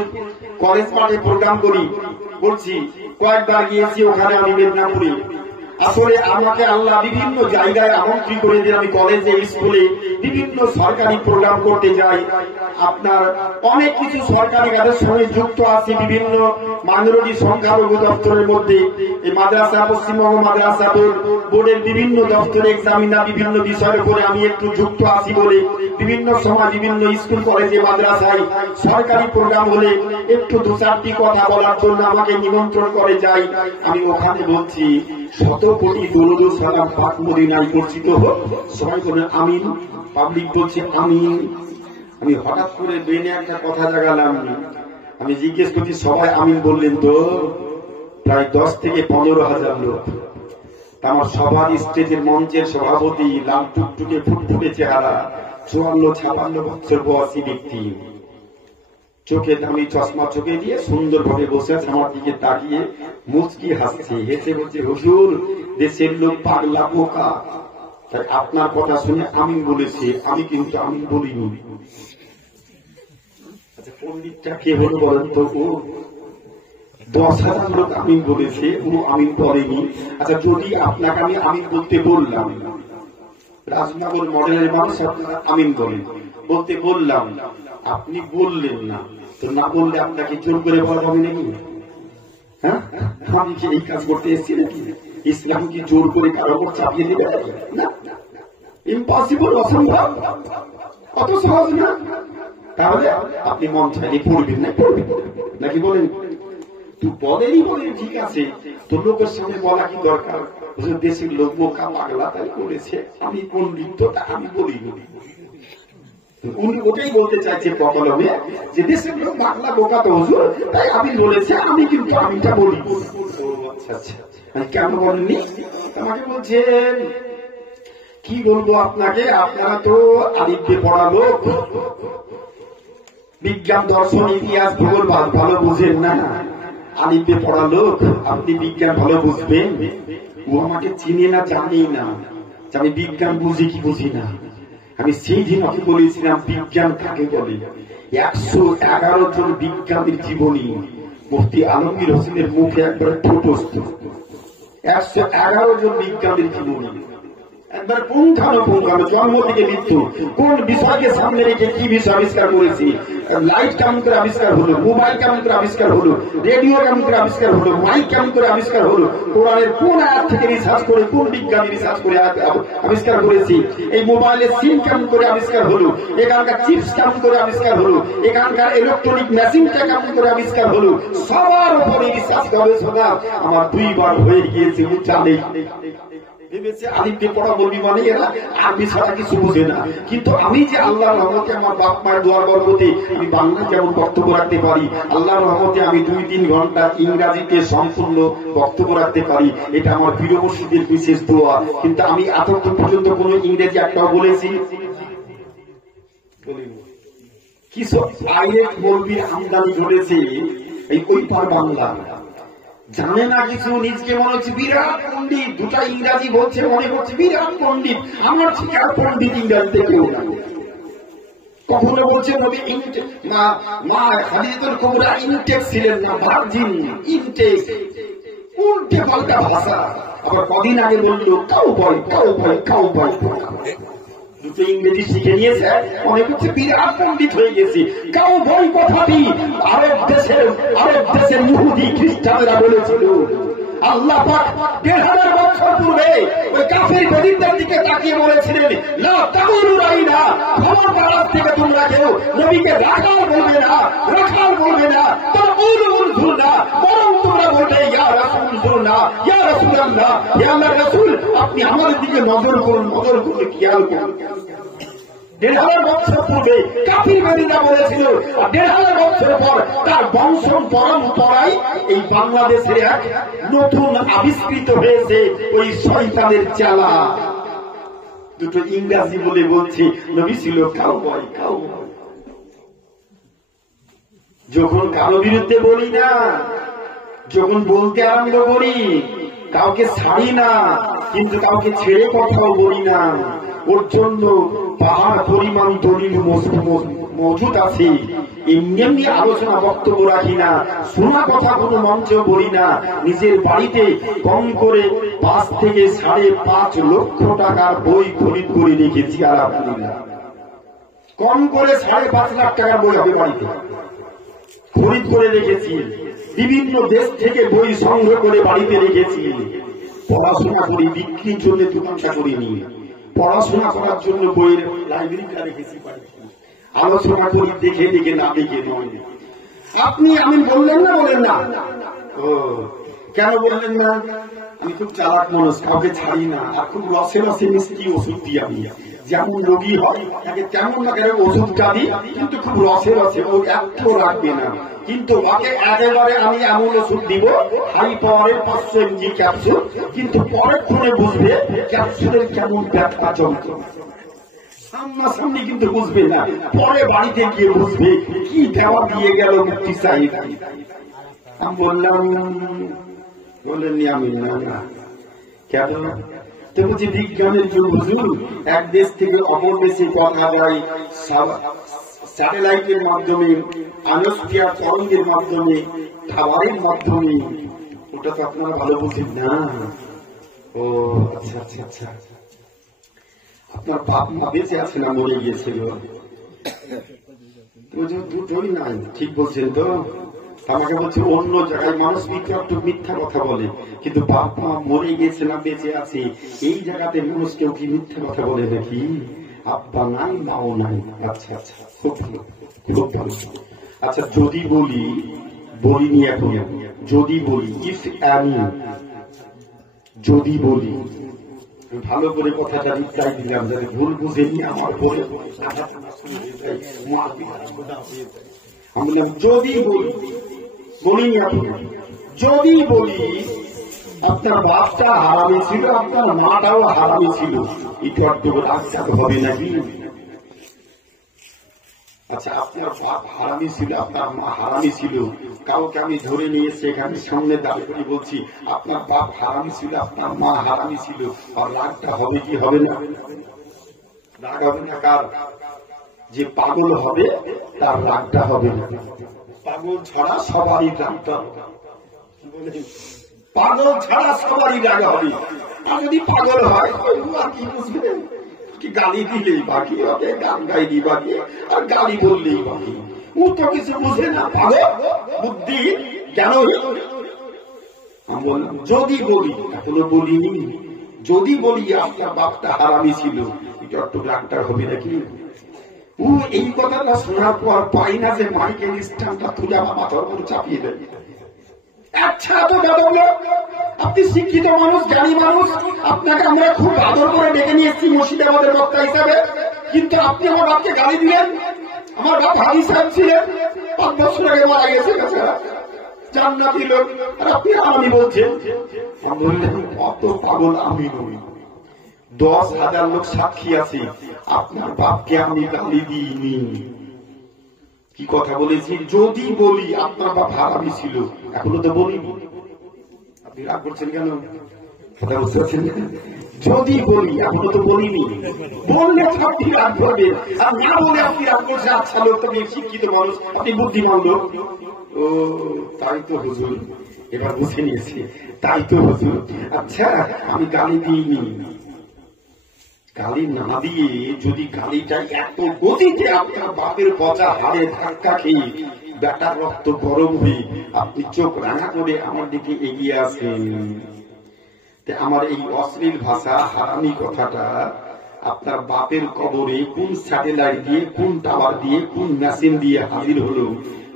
কলেজ মাঠে প্রোগ্রাম করি, বলছি কয়েকবার গিয়েছি ওখানে আমি মেদিনীপুরে। আসলে আমাকে আল্লাহ বিভিন্ন জায়গায় আমন্ত্রণ করে দিয়ে আমি কলেজে স্কুলে বিভিন্ন সরকারি প্রোগ্রাম করতে যাই। আপনার অনেক কিছু সরকারি কাজের সঙ্গে যুক্ত আছি, বিভিন্ন মাইনরিটি সংখ্যালঘু দপ্তরের মধ্যে এই মাদ্রাসা, পশ্চিমবঙ্গ মাদ্রাসা বোর্ডের বিভিন্ন দপ্তরে এক্সামিনার বিভিন্ন বিষয়ের উপরে আমি একটু যুক্ত আছি বলে বিভিন্ন সময় বিভিন্ন স্কুল কলেজে মাদ্রাসায় সরকারি প্রোগ্রাম হলে একটু দু চারটি কথা বলার জন্য আমাকে নিমন্ত্রণ করে যাই। আমি ওখানে বলছি ১৭ কোটি দরুদ ও সালাম পাক মদিনায় বর্ষিত হোক। সবাই বলে আমিন, পাবলিক বলছে আমিন। আমি হঠাৎ করে ব্রেনে একটা কথা জাগালাম, আমি জিজ্ঞেস করছি সবাই আমিন বললেন তো? প্রায় ১০ থেকে ১৫,০০০ লোক। আমার সবার স্টেজের মঞ্চের সভাপতি, লাল টুকটুকে ফুটফুটে চেহারা, ৫৪-৫৬ বছর বয়সী ব্যক্তি, চোখে দামি চশমা চোখে দিয়ে সুন্দরভাবে বসে আছে, আমার দিকে তাকিয়ে মুচকি হাসছে, হেসে বলছে হুজুর দেশের লোক পাগলা বোকা, তাই আপনার কথা শুনে আমিন বলেছে, আমি কিন্তু আমিন বলিনি। আচ্ছা পণ্ডিতটা কে হলো বলেন তো? ও ১০,০০০ লোক আমিন বলেছে, ও আমিন বলেনি। আচ্ছা যদি আপনাকে আমি আমিন বলতে বললাম, রাজনগর মডেলের মানুষ আপনারা আমিন বলেন, বলতে বললাম, আপনি বললেন না, তো না বললে আপনাকে জোর করে বলা হবে নাকি? হ্যাঁ, আমি কি এই কাজ করতে এসেছি নাকি? ইসলাম কি জোর করে কারো উপর চাপিয়ে দিবে না? ইম্পসিবল, অসম্ভব, অত সহজ না। তাহলে আপনি মন চাইলে পড়বেন না, পড়বেন নাকি বলেন? তুই বলেনই বলেন, ঠিক আছে, তোর লোকের সামনে বলা কি দরকার? দেশের লোক বোকা পাগলা তাই করেছে, আমি কোন লিপ্তটা আমি বলি। উনি ওটাই বলতে চাইছে কলমে যে দেশের লোক বাংলা বোকা তো হুজুর, তাই আমি বলেছে, আমি কিন্তু আমিটা বলি। আচ্ছা আচ্ছা, কেন বলেননি? আমাকে বলছেন কি বলবো আপনাকে, আপনারা তো আলিফে পড়া লোক, বিজ্ঞান দর্শন ইতিহাস ভূগোল ভালো বুঝেন না। আলিফে পড়া লোক, আপনি বিজ্ঞান ভালো বুঝবেন? ও আমাকে চিনে না, জানি না আমি বিজ্ঞান বুঝি কি বুঝি না। আমি সেই দিন আমি বলেছিলাম বিজ্ঞান কাকে বলে। ১১১ জন বিজ্ঞানীর জীবনী মুফতি আলমগীর হোসেনের মুখে একবারে ঠোঁটস্থ। 111 জন বিজ্ঞানীর জীবনী একবার পুঙ্খানুপুঙ্খানু জন্ম থেকে মৃত্যু কোন বিষয়কে সামনে রেখে কি বিষয় আবিষ্কার করেছি, লাইট কেমন করে আবিষ্কার হলো, মোবাইল কেমন করে আবিষ্কার হলো, রেডিও কেমন করে আবিষ্কার হলো, মাইক কেমন করে আবিষ্কার হলো, কোরআনের কোন আয়াত থেকে রিসার্চ করে কোন বিজ্ঞানী রিসার্চ করে আবিষ্কার করেছি, এই মোবাইলের সিম কেমন করে আবিষ্কার হলো, এখানকার চিপস কেমন করে আবিষ্কার হলো, এখানকার ইলেকট্রনিক মেশিনটা কেমন করে আবিষ্কার হলো, সবার উপরে রিসার্চ গবেষণা আমার 2 বার হয়ে গিয়েছে উচ্চারণে। ভেবেছে আলিমকে পড়া বলবি মানে এরা আরবি ছাড়া কিছু বোঝে না, কিন্তু আমি যে আল্লাহর রহমতে আমার বাপ মায়ের দোয়ার বরকতে আমি বাংলা কেমন বক্তব্য রাখতে পারি, আল্লাহর রহমতে আমি 2-3 ঘন্টা ইংরাজিতে সম্পূর্ণ বক্তব্য রাখতে পারি, এটা আমার প্রিয় মুর্শিদের বিশেষ দোয়া। কিন্তু আমি এতক্ষণ পর্যন্ত কোন ইংরেজি একটাও বলেছি কিছু আইরেক বলবির আমদানি ঘটেছে এই ওইপার বাংলা, জানে না কিছু, নিজকে মনে হচ্ছে বিরাট পণ্ডিত, দুটা ইংরাজি বলছে মনে করছে বিরাট পণ্ডিত, আমার ঠিক আর পণ্ডিত ইংরাজিতে কেউ না। কখনো বলছে নবী মা খাদিজাতুল কুবরা ইনটেক ছিলেন না, ভার্জিন ইনটেক, উল্টে পাল্টা ভাষা। আবার কদিন আগে বলল cow boy cow boy cow boy, দুটো ইংরেজি শিখে নিয়েছে মনে করছে বিরাট পণ্ডিত হয়ে গেছে। কাউ বই কথাটি আরব দেশের ইহুদি খ্রিস্টানেরা বলেছিল। আল্লাহ পাক ১,৫০০ বছর পূর্বে ওই কাফির বেদিনদের দিকে তাকিয়ে বলেছিলেন, লা তাকুলু রাইনা, খবরদার থেকে তোমরা কেউ নবীকে রাখাল বলবে না, রাখাল বলবে না, তাকুলু উনজুরনা, বরং তোমরা বলবে ইয়া রাসূলুল্লাহ, ইয়া রাসূলুল্লাহ, ইয়া আল্লাহর রাসূল, আপনি আমাদের দিকে নজর করুন, নজর করে খেয়াল করুন। ১,৫০০ বছর পূর্বে কাফির বেদিনরা বলেছিল, ১,৫০০ বছর পর তার বংশ পরম্পরায় এই বাংলাদেশে এক নতুন আবিষ্কৃত হয়েছে ওই শয়তানের চালা। দুটো ইংরাজি বলে বলছে নবী ছিল কাউবয় কাউবয়। যখন কারো বিরুদ্ধে বলি না, যখন বলতে আরম্ভ করি কাউকে ছাড়ি না, কিন্তু কাউকে ছেড়ে কথাও বলি না, ওর জন্য পাহাড় পরিমাণ দলিল মজুদ আছে। এমনি আলোচনা বক্তব্য রাখি না, শোনা কথা কোনো মঞ্চেও বলি না। নিজের বাড়িতে কম করে 5 থেকে 5.5 লক্ষ টাকার বই খরিদ করে রেখেছি, আলহামদুলিল্লাহ। কম করে 5.5 লাখ টাকার বই হবে বাড়িতে খরিদ করে রেখেছি। বিভিন্ন দেশ থেকে বই সংগ্রহ করে বাড়িতে রেখেছি। পড়াশোনা করি, বিক্রির জন্য দোকানটা করিনি, পড়াশোনা করার জন্য বইয়ের লাইব্রেরিটা রেখেছি। আলোচনা করি দেখে দেখে, না দেখে নয়। আপনি আমি বললেন না, বলেন না? ও কেন বললেন না? আমি খুব চালাক মানুষ, কাউকে ছাড়ি না, আর খুব রসে রসে মিষ্টি ওষুধ দিই আমি। যেমন রোগী হয় তাকে তেমন না কেন ওষুধটা দিই, কিন্তু খুব রসে রসে, ও এত লাগবে না। কিন্তু ওকে একেবারে আমি এমন ওষুধ দিব হাই পাওয়ারের 500 mg ক্যাপসুল, কিন্তু পরের ক্ষণে বুঝবে ক্যাপসুলের কেমন ব্যথা যন্ত্রণা, সামনাসামনি কিন্তু বুঝবে না, পরে বাড়িতে গিয়ে বুঝবে কি দেওয়া দিয়ে গেল মুক্তি সাহেব। আমি বললাম, বললেননি আমি না কেন? তো বুঝি বিজ্ঞানের যুগ হুজুর, এক দেশ থেকে অপর দেশে কথা যায় স্যাটেলাইটের মাধ্যমে, আনোস্ফিয়ার তরঙ্গের মাধ্যমে, খাবারের মাধ্যমে। ওটা তো আপনারা ভালো বুঝেন না। ও আচ্ছা আচ্ছা আচ্ছা, আপনার বাপ মা বেঁচে আছে না মরে গিয়েছিল? দুটোই নাই, ঠিক বলছেন তো? আমাকে বলছে অন্য জায়গায় মানুষ একটু মিথ্যা কথা বলে, কিন্তু বাপ মা মরে গেছে না বেঁচে আছে এই জায়গাতে মানুষ কেউ কি মিথ্যা কথা বলে নাকি? আব্বা নাই, মাও নাই। আচ্ছা আচ্ছা, খুব ভালো, খুব ভালো। আচ্ছা যদি বলিনি এখন, যদি বলি ইফ আমি, যদি বলি, ভালো করে কথাটা রিপ্লাই দিলাম যাতে ভুল বুঝেনি আমার পরে। আমি বললাম যদি বলিনি এখন, যদি বলি আপনার বাপটা হারামি ছিল, আপনার মাটাও হারামি ছিল, এটা রাখতে হবে নাকি? আচ্ছা আপনার বাপ হারামি ছিল, আপনার মা হারামি ছিল, কাউকে আমি ধরে নিয়ে এসে এখানে সামনে দাঁড়িয়ে করে বলছি আপনার বাপ হারামি ছিল, আপনার মা হারামি ছিল, আর রাগটা হবে কি হবে না? রাগ হবে না কার? যে পাগল হবে তার রাগটা হবে না, পাগল ছাড়া সবারই রাগটা হবে। পাগল ছাড়া সবারই রাগ হবে। আর যদি পাগল হয় আর কি বুঝবে, কি গালি দিলেই বাকি, ওকে গান গাইলি বাকি, আর গালি বললেই বাকি। ও তো কিছু বুঝে না, পাগল বুদ্ধি কেন? আমি বললাম যদি বলি, এখনো বলিনি, যদি বলি আপনার বাপটা হারামি ছিল, এটা একটু ডাক্তার হবে নাকি? ও এই কথাটা শোনার পর পাই না যে মাইকেল স্ট্যান্ডটা তুলে আমার মাথার উপর চাপিয়ে দেয়। আচ্ছা তো দাদা, আপনি শিক্ষিত মানুষ, জ্ঞানী মানুষ, আপনাকে আমরা খুব আদর করে ডেকে নিয়ে এসেছি মুর্শিদাবাদের বক্তা হিসাবে, কিন্তু আপনি আমার বাপকে গালি দিলেন। আমার বাপ হাজি সাহেব ছিলেন, 5 বছর আগে মারা গেছে, জান্নাতি লোক, আর আপনি আমি বলছেন। বললেন অত পাগল আমি নই, 10,000 লোক সাক্ষী আছে, আপনার বাপকে আমি গালি দিইনি। কি কথা বলেছি? যদি বলি আপনার বাপ হারামি ছিল, এখনো তো বলিনি। আপনি রাগ করছেন কেন? কথা বুঝতে পারছেন? যদি বলি, এখনো তো বলিনি। বললে আপনি রাগ করবেন, আর না বলে আপনি রাগ করছেন। আচ্ছা লোক, তুমি শিক্ষিত মানুষ, আপনি বুদ্ধিমান লোক। ও তাই তো হুজুর, এবার বুঝে নিয়েছি, তাই তো হুজুর। আচ্ছা আমি গালি দিইনি। গালি না দিয়ে যদি গালিটা এত গতিতে আপনার বাপের পচা হাড়ে ধাক্কা খেয়ে বেটার রক্ত গরম হয়ে আপনি চোখ রাঙা করে আমার দিকে এগিয়ে আসেন, আমার এই অশ্লীল ভাষা হারামি কথাটা আপনার বাপের কবরে কোন স্যাটেলাইট দিয়ে, কোন টাওয়ার দিয়ে, কোন মেশিন দিয়ে হাজির হলো?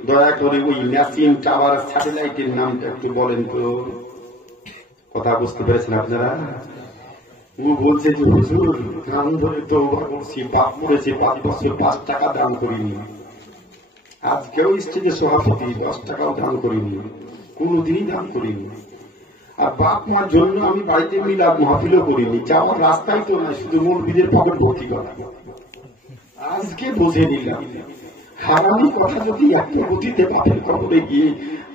দয়া করে ওই মেশিন, টাওয়ার, স্যাটেলাইটের নামটা একটু বলেন তো। কথা বুঝতে পেরেছেন আপনারা? ও বলছে যে হুজুর দান ধরে তো করছি, পাপ করেছে, 5 বছর 5 টাকা দান করিনি, আজকেও স্টেজে সভাপতি 10 টাকাও দান করিনি, কোনদিনই দান করিনি। আর বাপ মার জন্য আমি বাড়িতে মিলাদ মাহফিলও করিনি, যাওয়ার রাস্তায় তো নয়, শুধু মুরব্বিদের পকেট ভর্তি করা। আজকে বুঝে নিলাম হারামি কথা যদি একটা গতিতে বাপের কবরে গিয়ে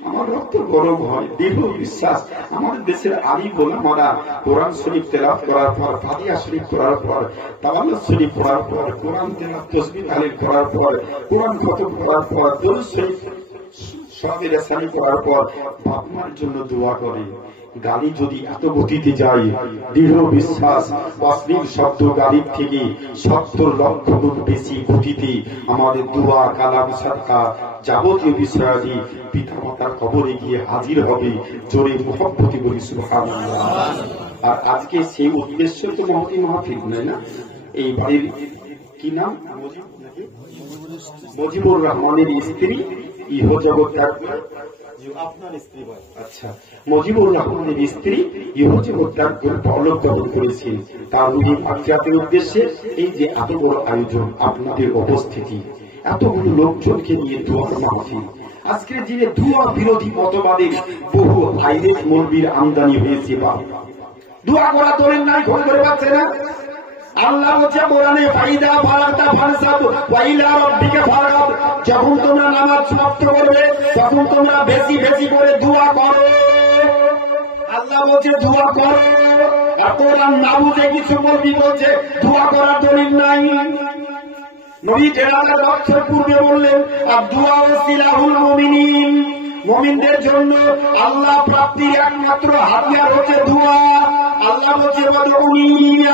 আমার রক্ত গরম হয়। দৃঢ় বিশ্বাস, আমাদের দেশের আলী ওলামারা কোরআন শরীফ তেলাওয়াত করার পর, ফাতিহা শরীফ করার পর, তাওয়াল্লুদ শরীফ পড়ার পর, কোরআন তেলাওয়াত তাসবিহ তাহলিল করার পর, কোরআন খতম করার পর, দরুদ শরীফ সওয়াবে রাসানি করার পর বাপ মার জন্য দোয়া করে। গালি যদি এত গতিতে যায়, দৃঢ় বিশ্বাস অশ্লীল শব্দ গালির থেকে 70 লক্ষ গুণ বেশি গতিতে আমাদের দোয়া, কালাম, সাদকা, যাবতীয় বিষয়াদি পিতা মাতার কবরে গিয়ে হাজির হবে। জোরে মুহাব্বতে বলি সুবহানাল্লাহ। আর আজকে সেই উদ্দেশ্য তো মহতি মাহফিল, নয় না? এই বাড়ির কি নাম? মুজিবুর রহমানের স্ত্রী ইহজগৎ ত্যাগ করে, আপনার স্ত্রী বলে। আচ্ছা, মুজিবুর রহমানের স্ত্রী ইহজগৎ ত্যাগ করে পরলোক গমন করেছেন। তার রুহি মাগফিরাতের উদ্দেশ্যে এই যে এত বড় আয়োজন, আপনাদের উপস্থিতি, এতগুলো লোকজনকে নিয়ে দোয়া মাহফিল। আজকের দিনে দোয়া বিরোধী মতবাদের বহু ভাইরাস মৌলবীর আমদানি হয়েছে। দোয়া করা তোলেন নাই, ঘর করে পাচ্ছে না। আল্লাহ বলছে কোরআনে, ফাইদা ফারাগতা ফানসাব ওয়া ইলা রাব্বিকা ফারগাব, যখন তোমরা নামাজ সমাপ্ত করবে তখন তোমরা বেশি বেশি করে দোয়া করো। আল্লাহ বলছে দোয়া করো। আর কোরআন না বুঝে কিছু বলবি বলছে দোয়া করার দলিল নাই। নবী তেলাওয়াত বছর পূর্বে বললেন, আর দোয়া ওয়াসিলাহুল মুমিনিন, মুমিনদের জন্য আল্লাহ প্রাপ্তির একমাত্র হাতিয়ার হচ্ছে দোয়া। আল্লাহ বলছে ওয়াদউনি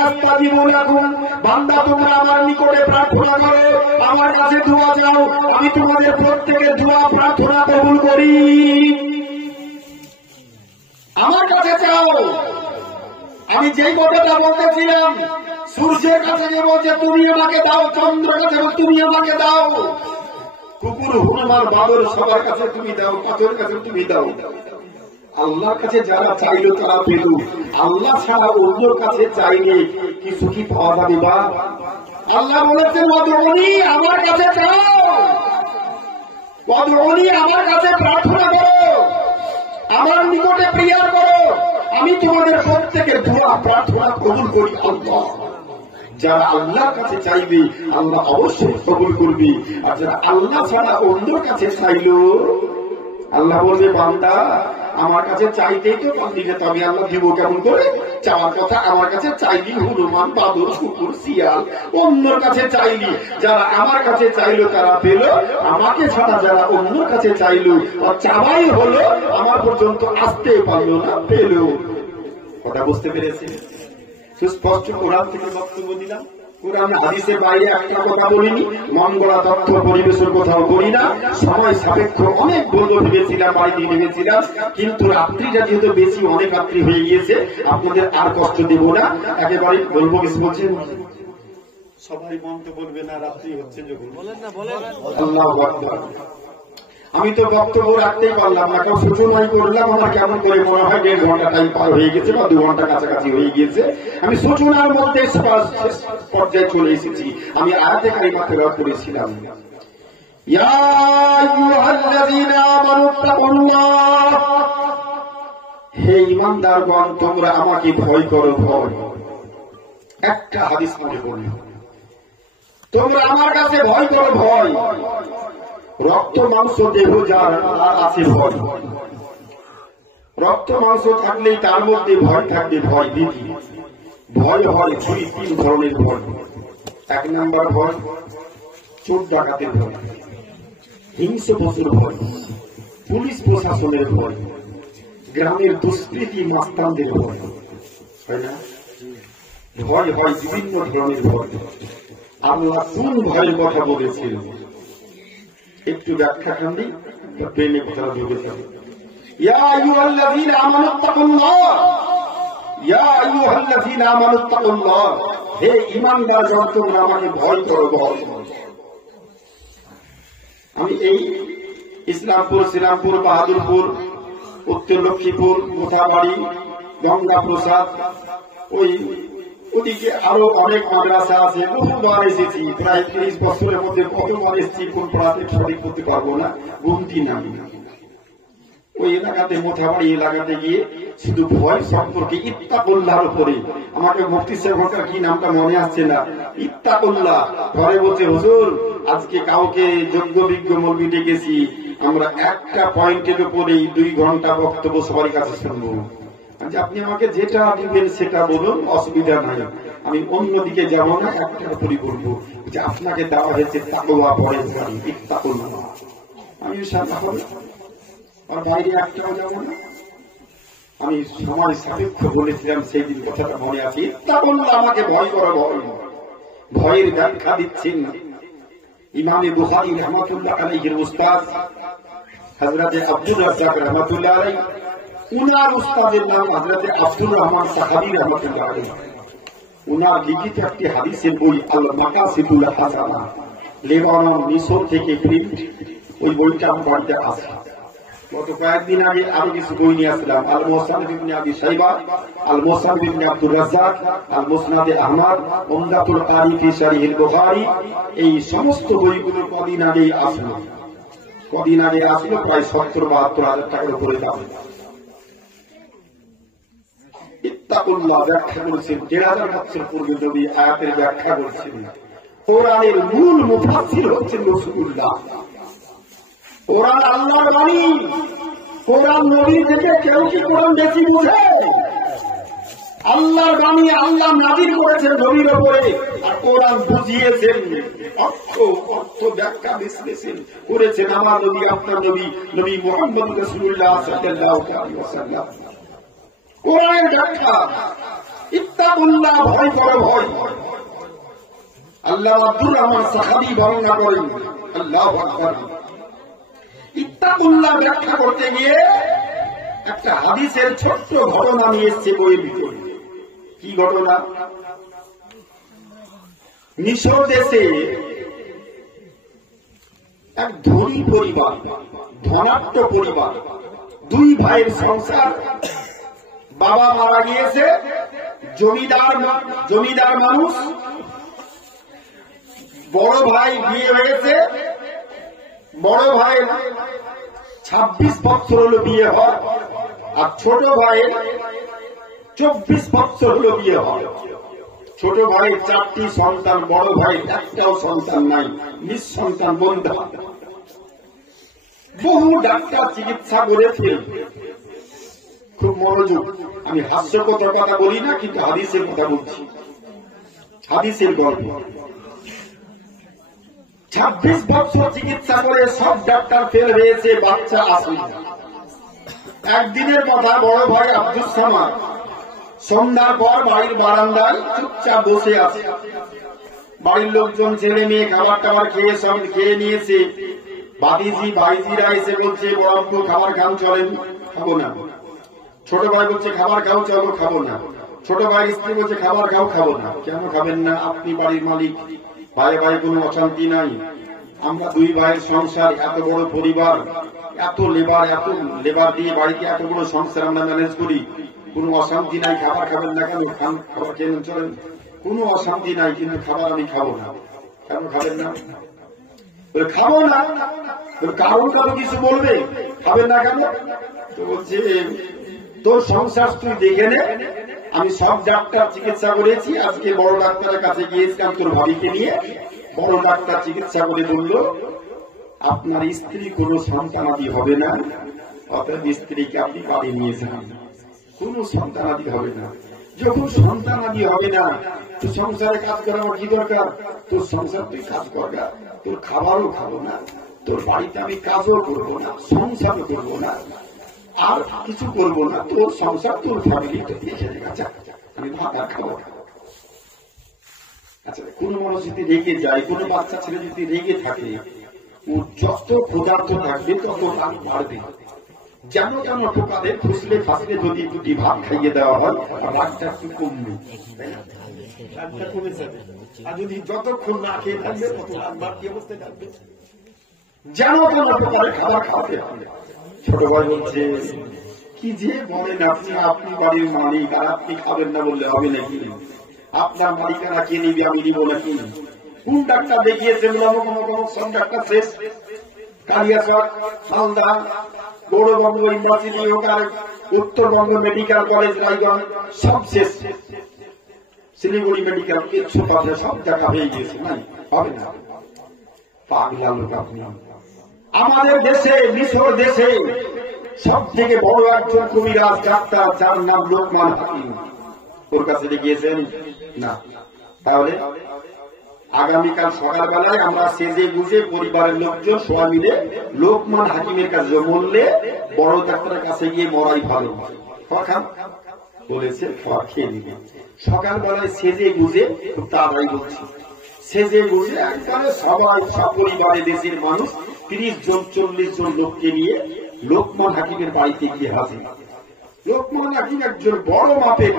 আস্তাজিব লাকুম, বান্দা তোমরা আমার নিকটে প্রার্থনা করো, আমার কাছে দোয়া চাও, আমি তোমাদের প্রত্যেকের দোয়া প্রার্থনা কবুল করি। আমার কাছে চাও। আমি যেই কথাটা বলতেছিলাম, সূর্যের কাছে বলছে তুমি আমাকে দাও, চন্দ্রের কাছে তুমি আমাকে দাও, কুকুর, হনুমান, বাদর সবার কাছে তুমি দাও, পাথরের কাছে তুমি দাও। আল্লাহর কাছে যারা চাইল তারা পেল, আল্লাহ ছাড়া অন্য কাছে চাইলে কিছু কি পাওয়া যাবে? বা আল্লাহ বলেছেন ওয়াদউনি, আমার কাছে চাও, ওয়াদউনি, আমার কাছে প্রার্থনা করো, আমার নিকটে প্রেয়ার করো, আমি তোমাদের প্রত্যেকের দোয়া প্রার্থনা কবুল করি। আল্লাহ যারা আল্লাহর কাছে চাইবে আল্লাহ অবশ্যই কবুল করবে, আর যারা আল্লাহ ছাড়া অন্য কাছে চাইল আল্লাহ বলবে বান্দা আমার কাছে চাইতেই তো পারলি না, তবে আল্লাহ দিব কেমন করে? চাওয়ার কথা আমার কাছে চাইলি হনুমান, বাদর, কুকুর, শিয়াল, অন্যর কাছে চাইলি। যারা আমার কাছে চাইলো তারা পেল, আমাকে ছাড়া যারা অন্যর কাছে চাইলো আর চাওয়াই হলো, আমার পর্যন্ত আসতে পারলো না, পেল। কথা বুঝতে পেরেছি? সুস্পষ্ট কোরআন থেকে বক্তব্য দিলাম। কোরআন হাদিসের বাইরে একটা কথা বলিনি, মন গড়া তথ্য পরিবেশের কোথাও করি না। সময় সাপেক্ষ অনেক বলবো ভেবেছিলাম, বাড়িতে ভেবেছিলাম, কিন্তু রাত্রিটা যেহেতু বেশি, অনেক রাত্রি হয়ে গিয়েছে, আপনাদের আর কষ্ট দেব না। একেবারে বলবো কিছু বলছেন, সবাই মন তো বলবে না, রাত্রি হচ্ছে যখন। আল্লাহু আকবার। আমি তো বক্তব্য রাখতেই পারলাম না, কেউ সূচনাই করলাম, আমার কেমন করে মনে হয় 1.5 ঘন্টা টাইম পার হয়ে গেছে বা 2 ঘন্টা কাছাকাছি হয়ে গিয়েছে। আমি সূচনার মধ্যে পর্যায়ে চলে এসেছি। আমি আয়াতে কারিমা তেলাওয়াত করেছিলাম, ইয়া আইয়ুহাল্লাযীনা আমানুত্তাকুল্লাহ, হে ঈমানদারগণ তোমরা আমাকে ভয় করো। ভয় একটা হাদিস মনে পড়ল, তোমরা আমার কাছে ভয় করো। ভয় রক্ত মাংস দেহ যার আছে ভয়, রক্ত মাংস থাকলেই তার মধ্যে ভয় থাকবে। ভয় দিদি ভয় হয় 2-3 ধরনের ভয়। 1 নম্বর ভয় চোর ডাকাতের ভয়, হিংস্র পশুর ভয়, পুলিশ প্রশাসনের ভয়, গ্রামের দুষ্কৃতী মাস্তানদের ভয়, হয় না? ভয় হয় বিভিন্ন ধরনের ভয়। আল্লাহ কোন ভয়ের কথা বলেছিল একটু ব্যাখ্যা কান্দি প্রেমে কথা ঢুকে যাবে। ইয়া আইয়ুহাল্লাযীনা আমানুত্তাকুল্লাহ, ইয়া আইয়ুহাল্লাযীনা আমানুত্তাকুল্লাহ, হে ঈমানদারগণ তোমরা আমাকে ভয় করো। ভয় আমি এই ইসলামপুর, শ্রীরামপুর, বাহাদুরপুর, উত্তর লক্ষ্মীপুর, মোথাবাড়ি, গঙ্গা প্রসাদ, ওদিকে আরো অনেক মাদ্রাসা আছে, বহুবার এসেছি। প্রায় 30 বছরের মধ্যে কতবার এসেছি কোন পাড়াতে সঠিক করতে পারবো না, গুমতি নামি। ওই এলাকাতে, মোথাবাড়ি এলাকাতে গিয়ে শুধু ভয় সম্পর্কে ইত্তাকুল্লাহর উপরে, আমাকে মুফতি সাহেবের কি নামটা মনে আসছে না, ইত্তাকুল্লাহ। ঘরে বলছে হুজুর আজকে কাউকে যোগ্য বিজ্ঞ মৌলবি ডেকেছি, আমরা একটা পয়েন্টের উপরে 2 ঘন্টা বক্তব্য সবার কাছে শুনবো। আপনি আমাকে যেটা দিবেন সেটা বলুন, অসুবিধা নাই, আমি অন্যদিকে যাব না, একটা উপরই বলবো যে আপনাকে দেওয়া হয়েছে তাকওয়া পরের বাড়ি, ইত্তাকুল্লাহ। আমি সাথে হবে আর বাইরে একটাও যাব না। আমি সময় সাপেক্ষ বলেছিলাম সেই দিন, কথাটা মনে আছে। ইত্তাকুল্লাহ, আমাকে ভয় করো। ভয়, ভয়ের ব্যাখ্যা দিচ্ছেন ইমামে বুখারী রাহমাতুল্লাহ আলাইহির উস্তাদ হযরত আব্দুর রাজ্জাক রাহমাতুল্লাহ আলাইহি, উনার উস্তাদের নাম হযরত আব্দুর রহমান সাহাবী রাহমাতুল্লাহ আলাইহি। উনার লিখিত একটি হাদিসের বই আল মাকাসিদুল হাসানা, লেবানন, মিশর থেকে প্রিন্ট, ওই বইটা আমার বাড়িতে আছে। গত কয়েকদিন আগে আমি কিছু বই নিয়ে আসলাম, আল মুসান্নাফ ইবনে আবি শাইবা, আল মুসান্নাফ ইবনে আব্দুর রাজ্জাক, আল মুসনাদে আহমদ, উমদাতুল কারি ফি শারহিল বুখারী। এই সমস্ত বইগুলো কদিন আগে আসলো, প্রায় 70-72 হাজার টাকার উপরে দাম। ইত্তাকুল্লাহ ব্যাখ্যা করেছেন 1000 বছর পূর্বে নবী আয়াতের ব্যাখ্যা করেছেন। কোরআনের মূল মুফাসসির হচ্ছেন রাসূলুল্লাহ। কোরআন আল্লাহর বাণী, কোরআন নবী থেকে কেউ কি কোরআন বেশি বুঝে? আল্লাহর বাণী আল্লাহ নাযিল করেছেন নবীর উপরে, আর কোরআন বুঝিয়েছেন, অর্থ ব্যাখ্যা বিশ্লেষণ করেছেন আমার নবী, আপনার নবী, নবী মুহাম্মদ রাসূলুল্লাহ সাল্লাল্লাহু আলাইহি ওয়াসাল্লাম। কোরআনের ব্যাখ্যা ইত্তাকুল্লাহ, ভয় করো। ভয় আল্লাহ আব্দুর রহমান সাহাবী বর্ণনা করেন, আল্লাহু আকবার। ইত্তাকুল্লাহ ব্যাখ্যা করতে গিয়ে একটা হাদিসের ছোট্ট ঘটনা নিয়ে এসেছে বইয়ের ভিতরে। কি ঘটনা? মিশর দেশে এক ধনী পরিবার, ধনাঢ্য পরিবার, 2 ভাইয়ের সংসার। বাবা মারা গিয়েছে, জমিদার মানুষ, বড় ভাই বিয়ে হয়েছে, বড় ভাই 26 বছর হলো বিয়ে হয়, আর ছোট ভাইয়ের 24 বছর হলো বিয়ে হয়। ছোট ভাইয়ের 4টি সন্তান, বড় ভাই একটাও সন্তান নাই, নিঃসন্তান বন্ধা। বহু ডাক্তার চিকিৎসা করেছে। খুব মনোযোগ, আমি হাস্যকর কথা বলি না, কিন্তু হাদিসের কথা বলছি, হাদিসের গল্প। 26 বছর চিকিৎসা করে সব ডাক্তার ফেল হয়েছে, বাচ্চা আসেনি। একদিনের কথা, বড় ভাই আব্দুল সামাদ সন্ধ্যার পর বাড়ির বারান্দায় চুপচাপ বসে আছে। বাড়ির লোকজন ছেলে মেয়ে খাবার টাবার খেয়ে সব খেয়ে নিয়েছে। বাদিজি ভাইজিরা এসে বলছে, বড় খাবার খাও, চলেন। খাবো না। ছোট ভাই বলছে খাবার খাও, চলো। খাবো না। ছোট ভাই স্ত্রী বলছে খাবার খাও, খাবো না। কেন খাবেন না? আপনি বাড়ির মালিক, ভাই ভাই কোনো অশান্তি নাই। আমরা দুই ভাইয়ের সংসার, এত বড় পরিবার, এত লেবার দিয়ে বাড়িতে এত বড় সংসার আমরা ম্যানেজ করি, কোনো অশান্তি নাই। খাবার খাবেন না কেন? খান, খাবার খেয়ে চলেন, কোনো অশান্তি নাই, কিন্তু খাবার আমি খাবো না। কেন খাবেন না? খাবো না। কারণ কারো কিছু বলবে, খাবেন না কেন? তো বলছে তোর সংসার তুই দেখে নে, আমি সব ডাক্তার চিকিৎসা করেছি, আজকে বড় ডাক্তারের কাছে গিয়েছিলাম তোর ভাবিকে নিয়ে। বড় ডাক্তার চিকিৎসা করে বলল আপনার স্ত্রী কোনো সন্তানাদি হবে না, অতএব স্ত্রীকে আপনি বাড়ি নিয়ে যান, কোন সন্তানাদি হবে না। যখন সন্তানাদি হবে না, তো সংসারে কাজ করা আমার কি দরকার? তোর সংসার তুই কাজ করবা, তোর খাবারও খাবো না, তোর বাড়িতে আমি কাজও করবো না, সংসারও করবো না, আর কিছু করবো না, তোর সংসার তোর ফ্যামিলি তো দেখে গেছে, আমি ভাত আর খাবো না। আচ্ছা, কোন মানুষ যদি রেগে যায়, কোন বাচ্চা ছেলে যদি রেগে থাকে, ও যত ক্ষুধার্ত থাকবে তত রাগ বাড়বে। যেন কেন টোকালে ফুসলে ফাসলে যদি দুটি ভাত খাইয়ে দেওয়া হয়, রাগটা একটু কমবে, রাগটা কমে যাবে। আর যদি যতক্ষণ না খেয়ে থাকবে তত রাগ বাড়তি অবস্থায় থাকবে। যেন কেন টোকালে খাবার খাওয়াতে হবে। ছোট ভাই বলছে কি যে বলেন আপনি, আপনি বাড়ির মালিক, আর আপনি খাবেন না বললে হবে নাকি? আপনার মালিকানা কে নিবে, আমি নিব নাকি? কোন ডাক্তার দেখিয়েছেন? সব ডাক্তার শেষ। কালিয়াচক, মালদা, গৌরবঙ্গ ইউনিভার্সিটি হোক আর উত্তরবঙ্গ মেডিকেল কলেজ রায়গঞ্জ, সব শেষ। শিলিগুড়ি মেডিকেল, কিচ্ছু পাবে, সব দেখা হয়ে গিয়েছে, নাই হবে না। পাগলা লোক আপনি। আমাদের দেশে, মিশর দেশে সব থেকে বড় একজন কবিরাজ ডাক্তার, যার নাম লোকমান হাকিম, ওর কাছে গিয়েছেন না? তাহলে আগামীকাল সকালবেলায় আমরা সেজে গুজে পরিবারের লোকজন সবাই মিলে লোকমান হাকিমের কাছে মরলে বড় ডাক্তারের কাছে গিয়ে মরাই ভালো বলেছে, খেয়ে নিবে। সকালবেলায় সেজে গুজে, খুব তাড়াতাড়ি বলছি, সেজে গুজে একবারে সবাই, সব পরিবারে দেশের মানুষ 30 জন 40 জন লোককে নিয়ে লোকমান হাকিমের বাড়িতে গিয়ে হাজির। লোকমান হাকিম একজন বড় মাপের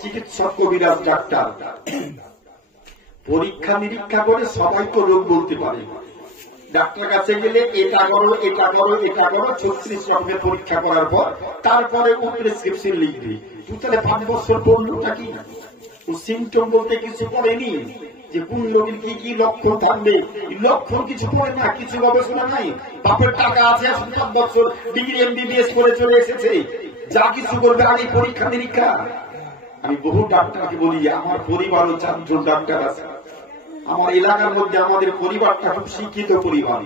চিকিৎসক, কবিরাজ ডাক্তার। পরীক্ষা নিরীক্ষা করে সবাই তো রোগ বলতে পারে। ডাক্তার কাছে গেলে এটা করো, এটা করো, এটা করো, 36 রকমের পরীক্ষা করার পর তারপরে ও প্রেসক্রিপশন লিখবে। তুই তাহলে 5 বছর পড়লোটা কি? ও সিমটম বলতে কিছু পড়েনি, যে কোন লোকের কি কি লক্ষণ থাকবে, লক্ষণ কিছু পড়ে না, কিছু গবেষণা নাই। বাপের টাকা আছে, 7 বছর ডিগ্রি MBBS করে চলে এসেছে, যা কিছু করবে আগে পরীক্ষা নিরীক্ষা। আমি বহু ডাক্তারকে বলি, আমার পরিবারও 4 জন ডাক্তার আছে। আমার এলাকার মধ্যে আমাদের পরিবারটা খুব শিক্ষিত পরিবার।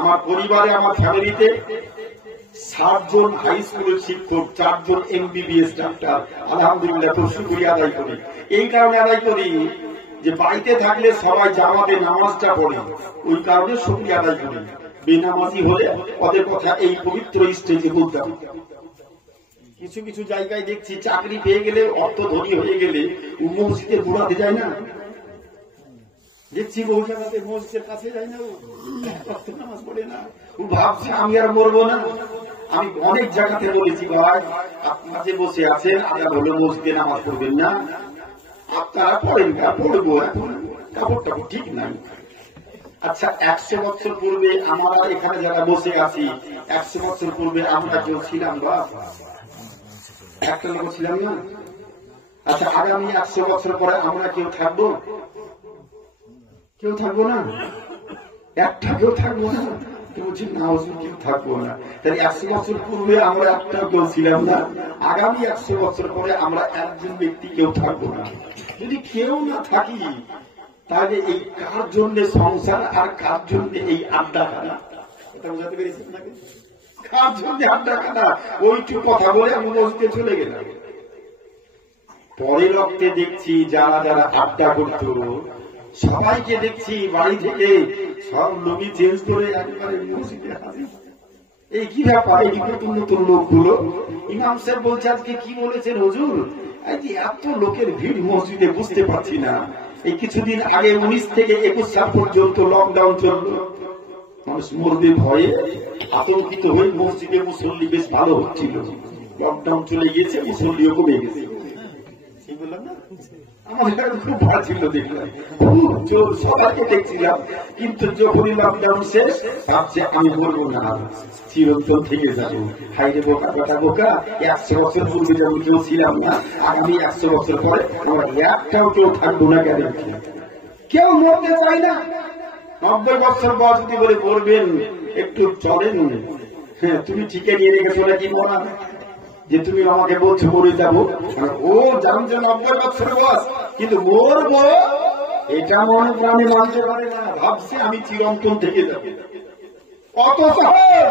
আমার পরিবারে, আমার ফ্যামিলিতে 7 জন হাই স্কুলের শিক্ষক, 4 জন MBBS ডাক্তার। আলহামদুলিল্লাহ, খুব শুকরিয়া আদায় করি। এই কারণে আদায় করি যে বাড়িতে থাকলে সবাই জামাতে নামাজটা পড়ে, ওই কারণে শুকরিয়া আদায় করি। বেনামাজি হলে ওদের কথা এই পবিত্র স্টেজে বলতে হবে। কিছু কিছু জায়গায় দেখছি চাকরি পেয়ে গেলে, অর্থ ধনী হয়ে গেলে মসজিদে ঘুরাতে যায় না, দেখছি বহু জায়গাতে মসজিদের কাছে যায় না, ও নামাজ পড়ে না, ও ভাবছে আমি আর মরবো না। আমি অনেক জায়গাতে বলেছি, ভাই আপনারা যে বসে আছেন, আগে হলে মসজিদে নামাজ পড়বেন না, আপনারা পড়েন না, পড়বো, এখন কাপড় টাপড় ঠিক নাই। আচ্ছা, 100 বছর পূর্বে আমরা এখানে যারা বসে আছি, 100 বছর পূর্বে আমরা কেউ ছিলাম বা একটা লোক ছিলাম না? আচ্ছা, আগামী 100 বছর পরে আমরা কেউ থাকবো? কেউ থাকবো না, একটা কেউ থাকবো না। বলছি না, কেউ থাকবো না। তাহলে 100 বছর পূর্বে আমরা একটা কেউ ছিলাম না, আগামী 100 বছর পরে আমরা একজন ব্যক্তি কেউ থাকবো না। যদি কেউ না থাকি, তাহলে এই কার জন্য সংসার আর কার জন্য এই আড্ডাখানা? বুঝাতে পেরেছেন নাকি? কার জন্য আড্ডা কাটা? ওইটুকু কথা বলে আমি মসজিদে চলে গেলাম। পরে রক্তে দেখছি যারা যারা আড্ডা করত সবাইকে দেখছি বাড়ি থেকে সব লুঙ্গি চেঞ্জ করে একেবারে মসজিদে হাজির। এই কি ব্যাপার? এই নতুন নতুন লোকগুলো। ইমাম সাহেব বলছে আজকে কি বলেছেন হুজুর? এত লোকের ভিড় মসজিদে বুঝতে পারছি না। এই কিছুদিন আগে 19 থেকে 21 সাল পর্যন্ত লকডাউন চলল, মানুষ মরবে ভয়ে আতঙ্কিত হয়ে মসজিদে মুসল্লি বেশ ভালো হচ্ছিল। লকডাউন চলে গিয়েছে, মুসল্লিও কমে গেছে। আমার খুব ভালো ছিল, দেখলাম খুব জোর সবাইকে দেখছিলাম। কিন্তু যখনই লকডাউন শেষ ভাবছে আমি বলবো না, চিরন্তন থেকে যাবো। হাইরে বোকা বেটা বোকা, 100 বছর পূর্বে যেমন কেউ ছিলাম না, আগামী 100 বছর পরে আমরা একটাও কেউ থাকবো না। গ্যারেন্টি। কেউ মরতে চাই না। 90 বছর বয়স যদি বলে বলবেন একটু চলেন, হ্যাঁ তুমি ঠিকই নিয়ে রেখেছো নাকি মনে যে তুমি আমাকে বলছো মরে যাবো? ও জানছে 90 বছর বয়স, কিন্তু মরবো এটা মনে প্রাণে মানতে পারে না, ভাবছে আমি চিরন্তন থেকে যাবো। কত সহজ!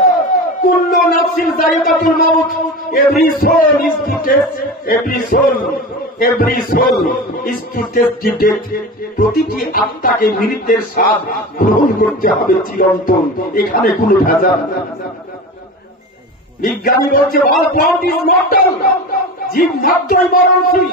কুল্লু নাফসিন যায়িকাতুল মাউত, every soul is to test, every soul is to test the death. প্রতিটি আত্মাকে মৃত্যুর স্বাদ গ্রহণ করতে হবে চিরন্তন, এখানে কোনো ভেজাল। বিজ্ঞানী বলছে অল প্লান্ট ইজ মর্টাল, জীব মাত্রই মরণশীল,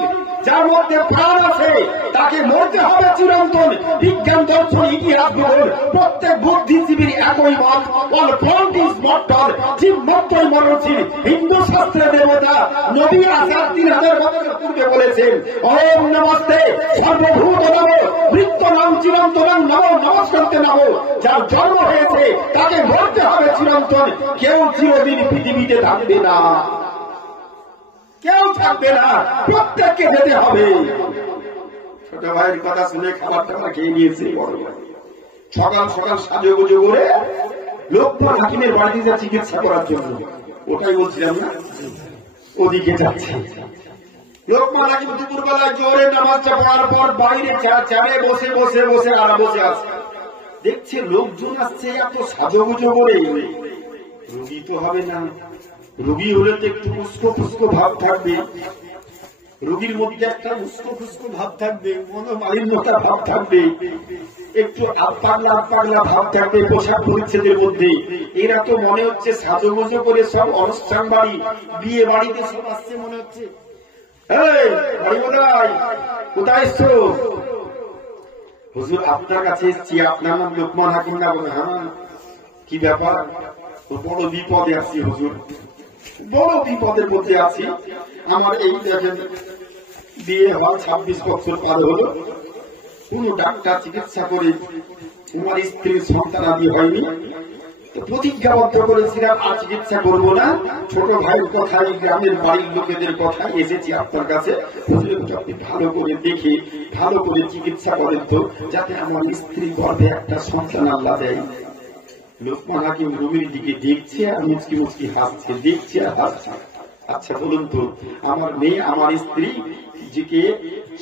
যার মধ্যে প্রাণ আছে তাকে মরতে হবে চিরন্তন। বিজ্ঞান দর্শন ইতিহাস বল প্রত্যেক বুদ্ধিজীবীর একই মত, অল প্লান্ট ইজ মর্টাল, জীব মাত্রই মরণশীল। হিন্দু শাস্ত্রে দেবতা নবী আসার 3000 বছর পূর্বে বলেছেন ওম নমস্তে সর্বভূত নম মৃত্যু নাম চিরন্তন নম নমস্কারতে নম। যার জন্ম হয়েছে তাকে মরতে হবে চিরন্তন। কেউ চিরদিন পৃথিবীতে থাকবে না, কেউ থাকবে না, প্রত্যেককে যেতে হবে। ছোট ভাইয়ের কথা শুনে খাবার টাবার খেয়ে নিয়েছে বড় ভাই। সকাল সকাল সাজুগুজু করে লোকমান হাকিমের বাড়িতে যা চিকিৎসা করার জন্য, ওটাই বলছিলাম না, ওদিকে যাচ্ছে। লোকমান হাকিম দুপুরবেলায় জোরে নামাজটা পড়ার পর বাইরে চারে বসে বসে বসে আর বসে আছে। দেখছে লোকজন আসছে এত সাজুগুজু করে, রুগী তো হবে না। রুগী হলে তো একটু উস্কো ফুস্কো ভাব থাকবে, রুগীর মধ্যে একটা উস্কো ফুস্কো ভাব থাকবে, মনোমালিন্যতা ভাব থাকবে, একটু পাগলা ভাব থাকবে পোশাক পরিচ্ছেদের মধ্যে। এরা তো মনে হচ্ছে সাজুগুজু করে সব অনুষ্ঠান বাড়ি, বিয়ে বাড়িতে সব আসছে মনে হচ্ছে। কোথায় এসছো? হুজুর আপনার কাছে এসছি, আপনার নাম লোকমান হাকিম না? হ্যাঁ। কি ব্যাপার? বড় বিপদে আছি হুজুর, বড় বিপদের মধ্যে আছি। আমার এই দেখেন বিয়ে হওয়া 26 বছর পার হলো, কোন ডাক্তার চিকিৎসা করে আমার স্ত্রীর সন্তানাদি হয়নি। প্রতিজ্ঞাবদ্ধ করেছিলাম আর চিকিৎসা করবো না। ছোট ভাইয়ের কথাই, গ্রামের বাড়ির লোকেদের কথা এসেছি আপনার কাছে। আপনি ভালো করে দেখে ভালো করে চিকিৎসা করেন তো, যাতে আমার স্ত্রী গর্ভে একটা সন্তান আল্লাহ দেয়। লোকমান হাকিম রুমির দিকে দেখছে আর মুচকি মুচকি হাসছে, দেখছে আর হাসছে। আচ্ছা বলুন তো, আমার মেয়ে আমার স্ত্রী যে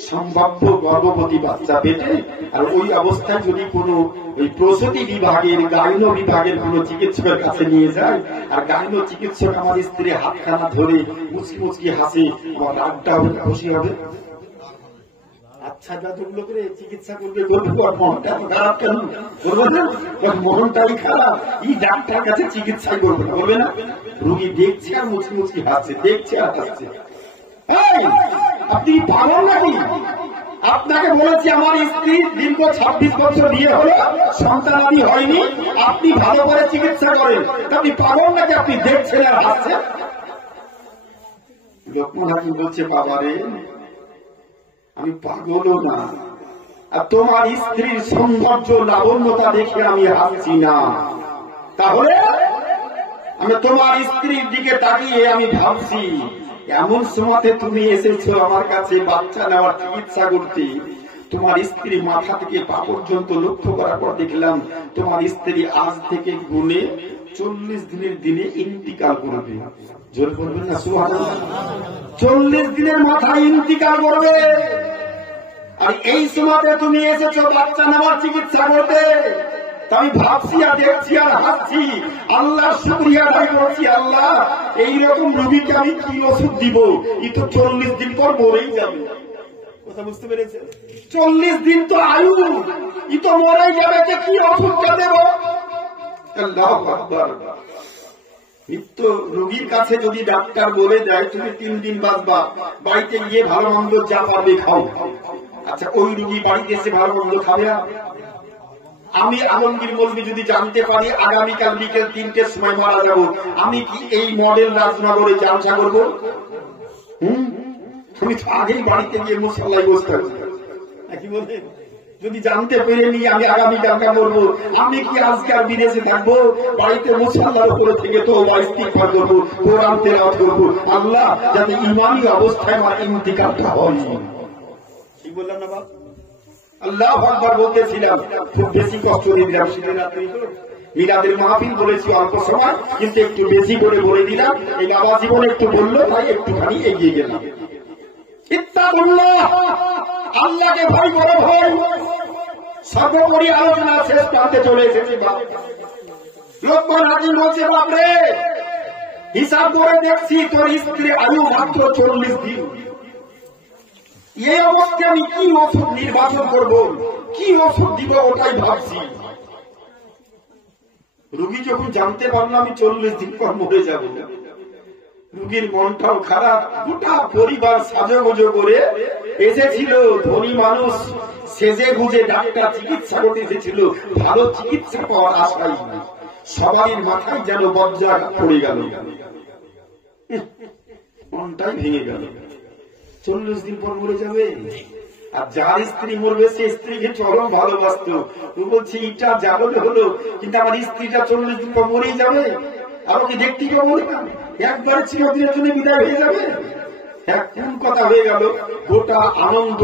সম্ভাব্য গর্ভবতী বাচ্চা পেটে, আর ওই অবস্থায় যদি কোনো ওই প্রসূতি বিভাগের গাইনো বিভাগের কোন চিকিৎসকের কাছে নিয়ে যায়, আর গাইনো চিকিৎসক আমার স্ত্রীর হাতখানা ধরে মুচকি মুচকি হাসে, আমার রাগটা হবে না খুশি হবে? আচ্ছা যতগুলো করে চিকিৎসা করবে মনটা খারাপ কেন করবো না? মনটাই খারাপ, এই ডাক্তার কাছে চিকিৎসাই করবো না, বলবে না? রুগী দেখছে আর মুচকি মুচকি হাসছে, দেখছে আর হাসছে। আপনি পাগল নাকি? আপনাকে বলেছি আমার স্ত্রী দীর্ঘ 26 বছর বিয়ে হলো, সন্তানাদি হয়নি, আপনি ভালো করে চিকিৎসা করেন। আপনি পাগল নাকি? আপনি দেখছেন আর হাসছেন। লোকমান হাকিম বলছে বাবারে আমি পাগলও না, আর তোমার স্ত্রীর সৌন্দর্য লাবণ্যতা দেখে আমি হাসছি না। তাহলে আমি তোমার স্ত্রীর দিকে তাকিয়ে আমি ভাবছি, এমন সময়তে তুমি এসেছো আমার কাছে বাচ্চা নেওয়ার চিকিৎসা করতে। তোমার স্ত্রী মাথা থেকে পা পর্যন্ত লক্ষ্য করার পর দেখলাম তোমার স্ত্রী আজ থেকে গুনে 40 দিনের দিনে ইন্তিকাল করবে। জোর করবেন না সুবহানাল্লাহ? 40 দিনের মাথায় ইন্তিকাল করবে। আর এই সময়তে তুমি এসেছো বাচ্চা নেওয়ার চিকিৎসা করতে। আমি ভাবছি আর দেখছি আর হাসছি, আল্লাহ শুকরিয়া আদায় করছি। আল্লাহ এইরকম রোগীকে আমি কি ওষুধ দিব? ই তো 40 দিন পর মরেই যাবে। কথা বুঝতে পেরেছেন? 40 দিন তো আয়ু, ই তো মরেই যাবে, কি ওষুধটা দেব? আল্লাহু আকবার। মৃত্যু রোগীর কাছে যদি ডাক্তার বলে দেয় তুমি 3 দিন বাঁচবা, বাড়িতে গিয়ে ভালো মন্দ যা পাবে খাও, আচ্ছা ওই রোগী বাড়িতে এসে ভালো মন্দ খাবে না? আমি আলমগীর মৌলভী যদি জানতে পারি আগামীকাল বিকেল 3টের সময় মারা যাব, আমি কি এই মডেল রাজনগরে জালসা করব? আমি তো আগেই বাড়িতে গিয়ে মুসল্লায় বসতে হবে। কি বলে যদি জানতে পেরে নি আমি আগামীকালটা করবো, আমি কি আজকে আর বিদেশে থাকবো? বাড়িতে মুসল্লার উপরে থেকে তো ইস্তিগফার করবো, কোরআন তেলাওয়াত করবো, আল্লাহ যাতে ঈমানী অবস্থায় আমার ইন্তিকালটা হয়। কি বললাম না বাবা? আল্লাহু আকবার বলতেছিলাম, খুব বেশি কষ্ট দিলাম। শীতের রাত্রি তো মিলাদের মাহফিল বলেছি অল্প সময়, কিন্তু একটু বেশি করে বলে দিলাম। এই বাবা জীবন একটু বললো তাই একটুখানি এগিয়ে গেলাম। আল্লাহকে ভয় করে ভয়, সর্বোপরি আলোচনা শেষ প্রান্তে চলে এসেছে। লোকমান হাকিম বলছে, বাপরে হিসাব করে দেখছি তোর স্ত্রীর আয়ু মাত্র 40 দিন। এই অবস্থায় আমি কি ওষুধ নির্বাচন করব, কি ওষুধ দিব ওটাই ভাবছি। রোগী যখন জানতে পারলো আমি 40 দিন পর মরে যাব, রোগীর মনটাও খারাপ। গোটা পরিবার সাজগুজো করে এসেছিল, ধনী মানুষ সেজে গুজে ডাক্তার চিকিৎসা করতে এসেছিল, ভালো চিকিৎসা পাওয়ার আশাই সবাই মাথায় যেন বজ্রাঘাত পড়ে গেল, মনটাই ভেঙে গেল। 40 দিন পর মরে যাবে। আর যার স্ত্রী মরবে সে স্ত্রীকে চরম ভালোবাসত, বলছি এটা যাবে হলো, কিন্তু আমার স্ত্রীটা 40 দিন পর মরেই যাবে, আরো কি দেখতে কেউ মরে না, একবারে চিরদিনের জন্য বিদায় হয়ে যাবে। কোন কথা হয়ে গেল, গোটা আনন্দ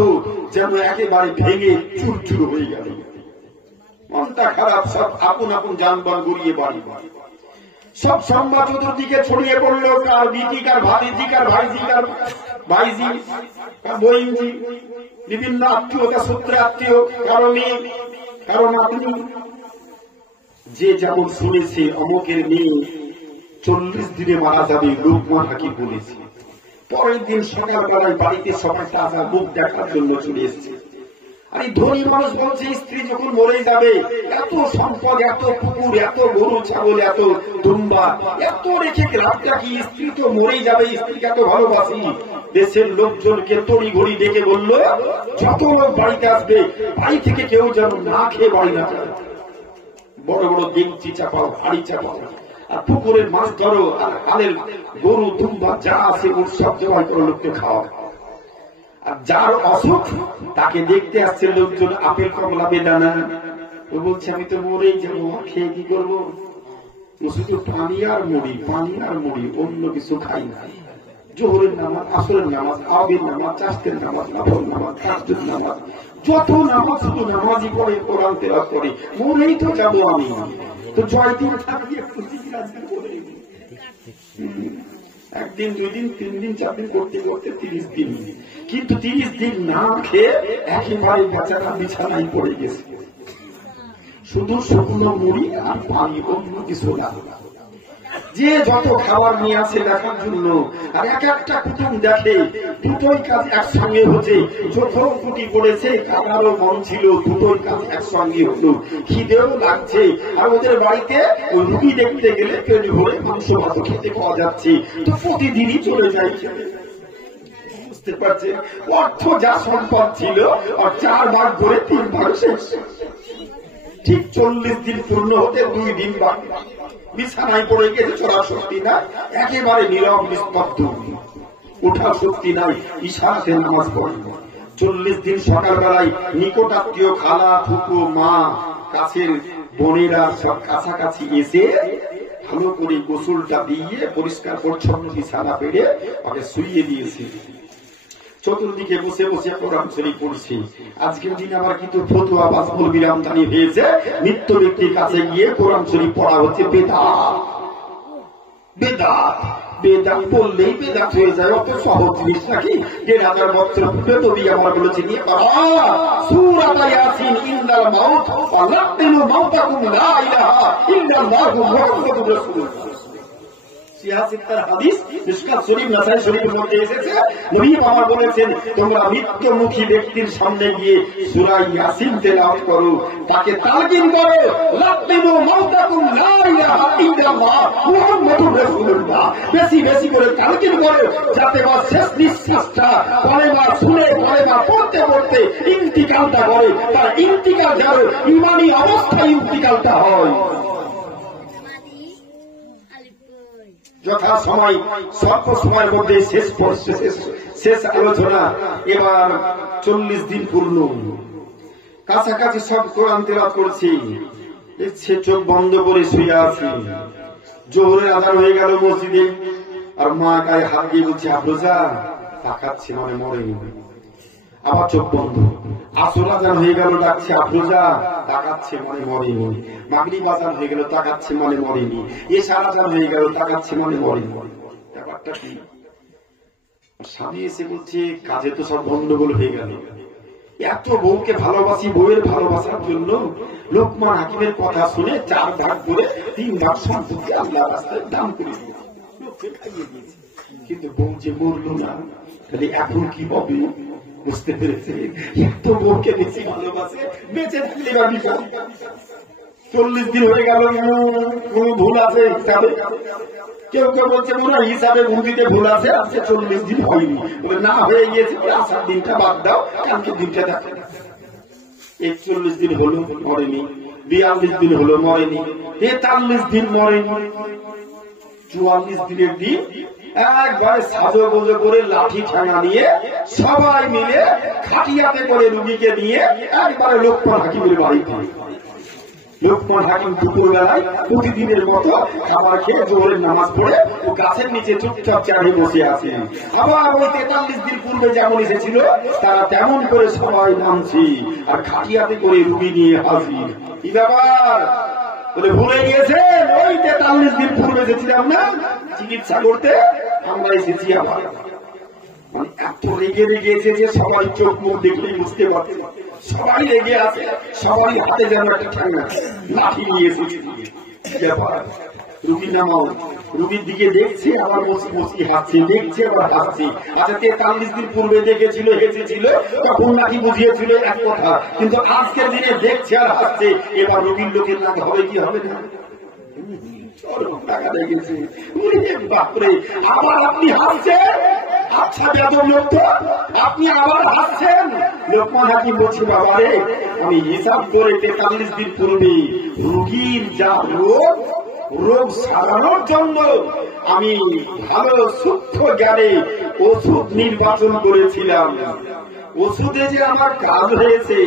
যেন একেবারে ভেঙে চুরচুর হয়ে গেল, মনটা খারাপ। সব আপন আপন যানবাহন গড়িয়ে বাড়ি বাড়ি সব সংবাদ চতুর্দিকে ছড়িয়ে পড়লো, কার বিটি, কার ভাতিজি, কার ভাইজি, কার ভাইজি, কার বইনজি, বিভিন্ন আত্মীয়তা সূত্রে আত্মীয়, কারো মেয়ে, কারো নাতনি, যে যেমন শুনেছে অমুকের মেয়ে 40 দিনে মারা যাবে, লোকমান হাকিম বলেছে। পরের দিন সকালবেলায় বাড়িতে সবাই তাজা মুখ দেখার জন্য চলে এসেছে। আর এই ধনী মানুষ বলছে স্ত্রী যখন মরে যাবে, এত সম্পদ, এত পুকুর, এত গরু ছাগল, এত দুম্বা, এত রেখে লাভটা কি? স্ত্রী তো মরেই যাবে, স্ত্রীকে এত ভালোবাসি। দেশের লোকজনকে তড়ি ঘড়ি ডেকে বলল, যত লোক বাড়িতে আসবে বাড়ি থেকে কেউ যেন না খেয়ে বাড়ি না যায়, বড় বড় ডেকচি চাপাও, হাড়ি চাপাও, আর পুকুরের মাছ ধরো, আর কালের গরু দুম্বা যা আছে ওর সব জবাই করে লোককে খাওয়া। আর যার অসুখ তাকে দেখতে আসছে লোকজন, আপেল কমলা বেদানা, ও বলছে আমি তো মরেই যাবো, খেয়ে কি করবো? শুধু পানি আর মুড়ি, পানি আর মুড়ি, অন্য কিছু খাই না। জোহরের নামাজ, আসরের নামাজ, আবের নামাজ, চাষের নামাজ, নফল নামাজ, তাহাজ্জুদ নামাজ, যত নামাজ শুধু নামাজই পড়ে, কোরআন তেলাওয়াত করে, মরেই তো যাবো আমি। তো জয় দিন থাকি একটু, একদিন, 2 দিন, 3 দিন, 4 দিন করতে করতে 30 দিন, কিন্তু 30 দিন না খেয়ে একেবারে বেচারা বিছানায় পড়ে গেছে, শুধু শুকনো মুড়ি আর পানি, অন্য কিছু না। যে যত খাবার নিয়ে আসে দেখার জন্য, আর এক একটা কুটুম দেখে, দুটোই কাজ একসঙ্গে হচ্ছে। চোখেও কুটি পড়েছে, কাকারও মন ছিল, দুটোই কাজ একসঙ্গে হলো, খিদেও লাগছে। আর ওদের বাড়িতে ওই রুগী দেখতে গেলে পেট ভরে মাংস ভাত খেতে পাওয়া যাচ্ছে, তো প্রতিদিনই চলে যায়। বুঝতে পারছে, অর্থ যা সম্পদ ছিল আর 4 ভাগ করে 3 ভাগ শেষ। ঠিক 40 দিন পূর্ণ হতে 2 দিন বাকি, বিছানায় পড়ে গেছে, চলার শক্তি নাই, একেবারে নীরব নিস্তব্ধ, ওঠার শক্তি নাই, ইশারাতে নামাজ পড়ে। 40 দিন সকালবেলায় নিকট আত্মীয়, খালা, ফুপু, মা, কাছের বোনেরা সব কাছাকাছি এসে ভালো করে গোসলটা দিয়ে পরিষ্কার পরিচ্ছন্ন বিছানা পেড়ে ওকে শুইয়ে দিয়েছে। চতুর্দিকে বসে বসে কোরআন শরীফ পড়ছি। আজকের দিনে আবার কিন্তু ফতোয়া বাজমুল বিরামদানি হয়েছে, মৃত্যু ব্যক্তির কাছে গিয়ে কোরআন শরীফ পড়া হচ্ছে বেদাত। বেদাত বেদাত বললেই বেদাত হয়ে যায়, অত সহজ জিনিস নাকি? 1000 বছর পূর্বে নবী আমার বলেছে নিয়ে সূরা ইয়াসিন ইন্দাল মাউত ওয়ালাকিনু মাউতাকুম লা ইলাহা ইল্লাল্লাহু মুহাম্মাদুর রাসূলুল্লাহ। হাদিস মিশকাত শরীফ, নাসাই শরীফের মধ্যে এসেছে, নবী আমার বলেছেন তোমরা মৃত্যুমুখী ব্যক্তির সামনে গিয়ে সূরা ইয়াসিন তেলাওয়াত করো, তাকে তালকিন করো, লাকিনু মাউতাকুম লা ইলাহা ইল্লাল্লাহ মুহাম্মাদুর রাসূলুল্লাহ। বেশি বেশি করে তালকিন করো, যাতে বা শেষ নিঃশ্বাসটা পরে বা শুনে পরে বা পড়তে পড়তে ইন্তিকালটা করে, তার ইন্তিকাল যেন ঈমানী অবস্থায় ইন্তিকালটা হয়। যথা সময় স্বল্প সময়ের মধ্যে শেষ আলোচনা। এবার 40 দিন পূর্ণ, কাছাকাছি সব কোরআন তেলাওয়াত করছি, সে চোখ বন্ধ করে শুয়ে আছি। জোহরের আজান হয়ে গেল মসজিদে, আর মা গায়ে হাত দিয়ে বলছে আফরোজা, তাকাচ্ছে মানে মরেনি। আবার চোখ বন্ধ। আসর আজান হয়ে গেল, ডাকছে আফরোজা, তাকাচ্ছে মানে মরেনি। মাগরিব আজান হয়ে গেল, তাকাচ্ছে মানে মরেনি। এশা আজান হয়ে গেল, তাকাচ্ছে মানে মরেনি। ব্যাপারটা কি? স্বামী এসে বলছে কাজে তো সব গন্ডগোল হয়ে গেল, এত বউকে ভালোবাসি, বউয়ের ভালোবাসার জন্য লোকমান হাকিমের কথা শুনে 4 ভাগ করে 3 ভাগ সম্পত্তি আল্লাহ রাস্তায় দান করে দিয়েছে, কিন্তু বউ যে মরল না, তাহলে এখন কি হবে? বুঝতে পেরেছে, এত বউকে বেশি ভালোবাসে, বেঁচে থাকলে বা বিপদ। 40 দিন হয়ে গেল, কোন ভুল আছে হিসাবে? কেউ কেউ বলছে মনে হয় হিসাবে ভুল ভুল আছে, আজকে 40 দিন হয়নি, বলে না হয়ে গিয়েছে, আসার দিনটা বাদ দাও, কালকে দিনটা দেখো। 41 দিন হলো মরেনি, 42 দিন হলো মরেনি, 43 দিন মরেনি, 44 দিনের দিন একবারে সাজো গোজো করে লাঠি ঠাঙা নিয়ে সবাই মিলে খাটিয়াতে করে রুগীকে নিয়ে একবারে লোকমান হাকিমের বাড়ি পায়। লোকমান হাকিম দুপুর বেলায় প্রতিদিনের মতো খাবার খেয়ে জোহরের নামাজ পড়ে ও গাছের নিচে চুপচাপ চেয়ারে বসে আছে। আবার ওই 43 দিন পূর্বে যেমন এসেছিল তারা তেমন করে সবাই নামছি আর খাটিয়াতে করে রুগী নিয়ে হাজির। কি ব্যাপার বলে ভুলে গিয়েছেন? ওই 43 দিন পূর্বে এসেছিলাম না চিকিৎসা করতে, আমরা এসেছি আবার। মানে এত রেগে রেগে এসেছে, সবাই চোখ মুখ দেখলেই বুঝতে পারছে, সবাই রেগে আছে, সবাই হাতে যেন একটা ঠান্ডা লাঠি নিয়ে এসেছে। রুগীর নামাও, রুগীর দিকে দেখছে, আবার বসি বসি হাসছে, দেখছে আবার হাসছে। আচ্ছা 43 দিন পূর্বে দেখেছিল, হেসেছিল, তখন নাকি বুঝিয়েছিল এক কথা, কিন্তু আজকের দিনে দেখছে আর হাসছে। এবার রুগীর লোকের নাকি হবে কি হবে না? টাকা দেখেছে, বাপরে, আবার আপনি হাসছেন? আচ্ছা বেদম লোক তো, আপনি আবার হাসছেন? লোকমান হাকিম বলছে বাবারে, আমি হিসাব করে 43 দিন পূর্বে রুগীর যা রোগ সারানোর জন্য আমি ভালো সূক্ষ্ম জ্ঞানে ওষুধ নির্বাচন করেছিলাম। ওষুধে যে আমার কাজ হয়েছে,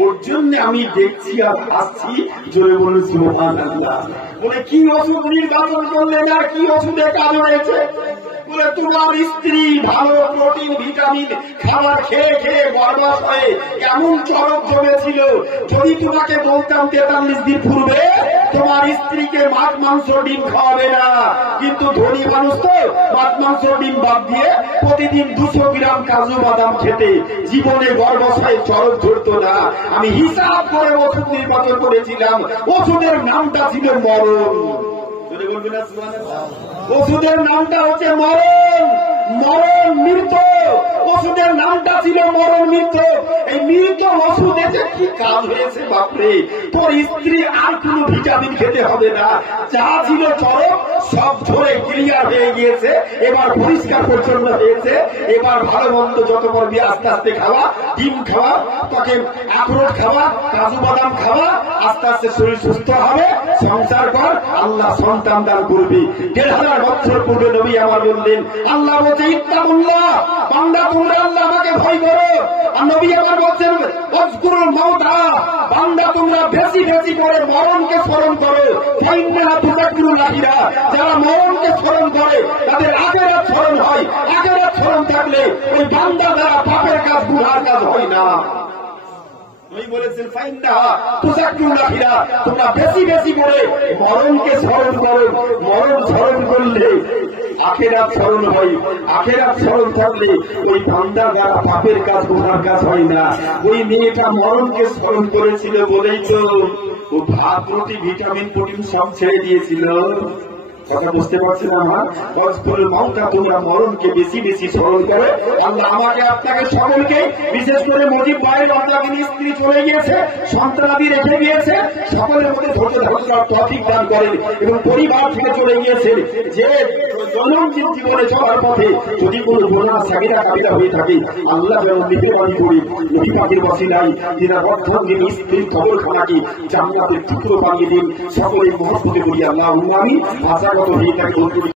ওর জন্য আমি দেখছি আর হাসছি। জোরে বলুন সুবহানাল্লাহ। বলে কি ওষুধ নির্বাচন করলে না, কি ওষুধে কাজ হয়েছে? বলে তোমার স্ত্রী ভালো প্রোটিন ভিটামিন খাবার খেয়ে খেয়ে বরবাদ হয়ে এমন চরক জমেছিল, যদি তোমাকে বলতাম 43 দিন পূর্বে তোমার স্ত্রীকে মাছ মাংস ডিম খাওয়াবে না, কিন্তু ধনী মানুষ তো মাছ মাংস ডিম বাদ দিয়ে প্রতিদিন 200 গ্রাম কাজু বাদাম খেতে, জীবনে গর্ভাশয়ে চরক ধরতো না। আমি হিসাব করে ওষুধ নির্বাচন করেছিলাম, ওষুধের নামটা ছিল মরণ। ওষুধের নামটা হচ্ছে মরণ, মরণ মৃত্যু। ওষুধের নামটা ছিল মরণ মৃত্যু। এই মৃত্যু ওষুধে যে কি কাজ হয়েছে বাপরে, তোর স্ত্রী আর কোন ভিটামিন খেতে হবে না, যা ছিল চরক সব ঝরে ক্লিয়ার হয়ে গিয়েছে, এবার পরিষ্কার পরিচ্ছন্ন হয়েছে। এবার ভালো মন্দ যত পারবি আস্তে আস্তে খাওয়া, ডিম খাওয়া, তোকে আখরোট খাওয়া, কাজু বাদাম খাওয়া, আস্তে আস্তে শরীর সুস্থ হবে, সংসার কর, আল্লাহ সন্তান দান করবি। 1500 বছর পূর্বে নবী আমার বললেন, আল্লাহ বলছে ইত্তাকুল্লাহ, বান্দা তোমরা আল্লাহ আমাকে ভয় করো। আর নবী আমার বলছেন ওয়াজকুরুল মাউতা, বান্দা তোমরা বেশি বেশি করে মরণকে স্মরণ করো। ফাইন্নাহা তুযাক্কিরুল আখিরা, যারা মরণকে স্মরণ করে তাদের আখিরাত স্মরণ হয়। আখিরাত স্মরণ থাকলে ওই বান্দা দ্বারা পাপের কাজ গুনার কাজ হয় না। ওই বলেছেন ফাইন্দাহা তুযাক্কিরুল আখিরা, তোমরা বেশি বেশি করে মরণকে স্মরণ করো। মরণ স্মরণ করলে আখিরাত স্মরণ হয়। আখিরাত স্মরণ থাকলে ওই বান্দার দ্বারা পাপের কাজ গুনার কাজ হয় না। ওই মেয়েটা মরণকে স্মরণ করেছিল বলেই তো ও ভাত রুটি ভিটামিন প্রোটিন সব ছেড়ে দিয়েছিল। কথা বুঝতে পারছেন আমার? মৌতা তোমরা মরণকে বেশি বেশি স্মরণ করো। আল্লাহ আমাকে আপনাকে সকলকে, বিশেষ করে মুজিব ভাইয়ের অত্যাগিনী স্ত্রী চলে গিয়েছে, সন্তানাদি রেখে গিয়েছে, সকলের মধ্যে ধৈর্য ধারণ তৌফিক দান করেন এবং পরিবার থেকে চলে গিয়েছে যে দৈনন্দিন জীবনে চলার পথে যদি কোনো গুনাহ সাগীরা কাবিরা হয়ে থাকে, আল্লাহ যেন মেহেরবানি করে নবী পাকের ওসিলায় যিনি অর্ধগিনী স্ত্রীর কবরখানাকে জান্নাতের টুকরো বানিয়ে দিন। সকলের মহব্বতে বলি আল্লাহুম্মা আমিন। ভাষাগত হয়ে থাকে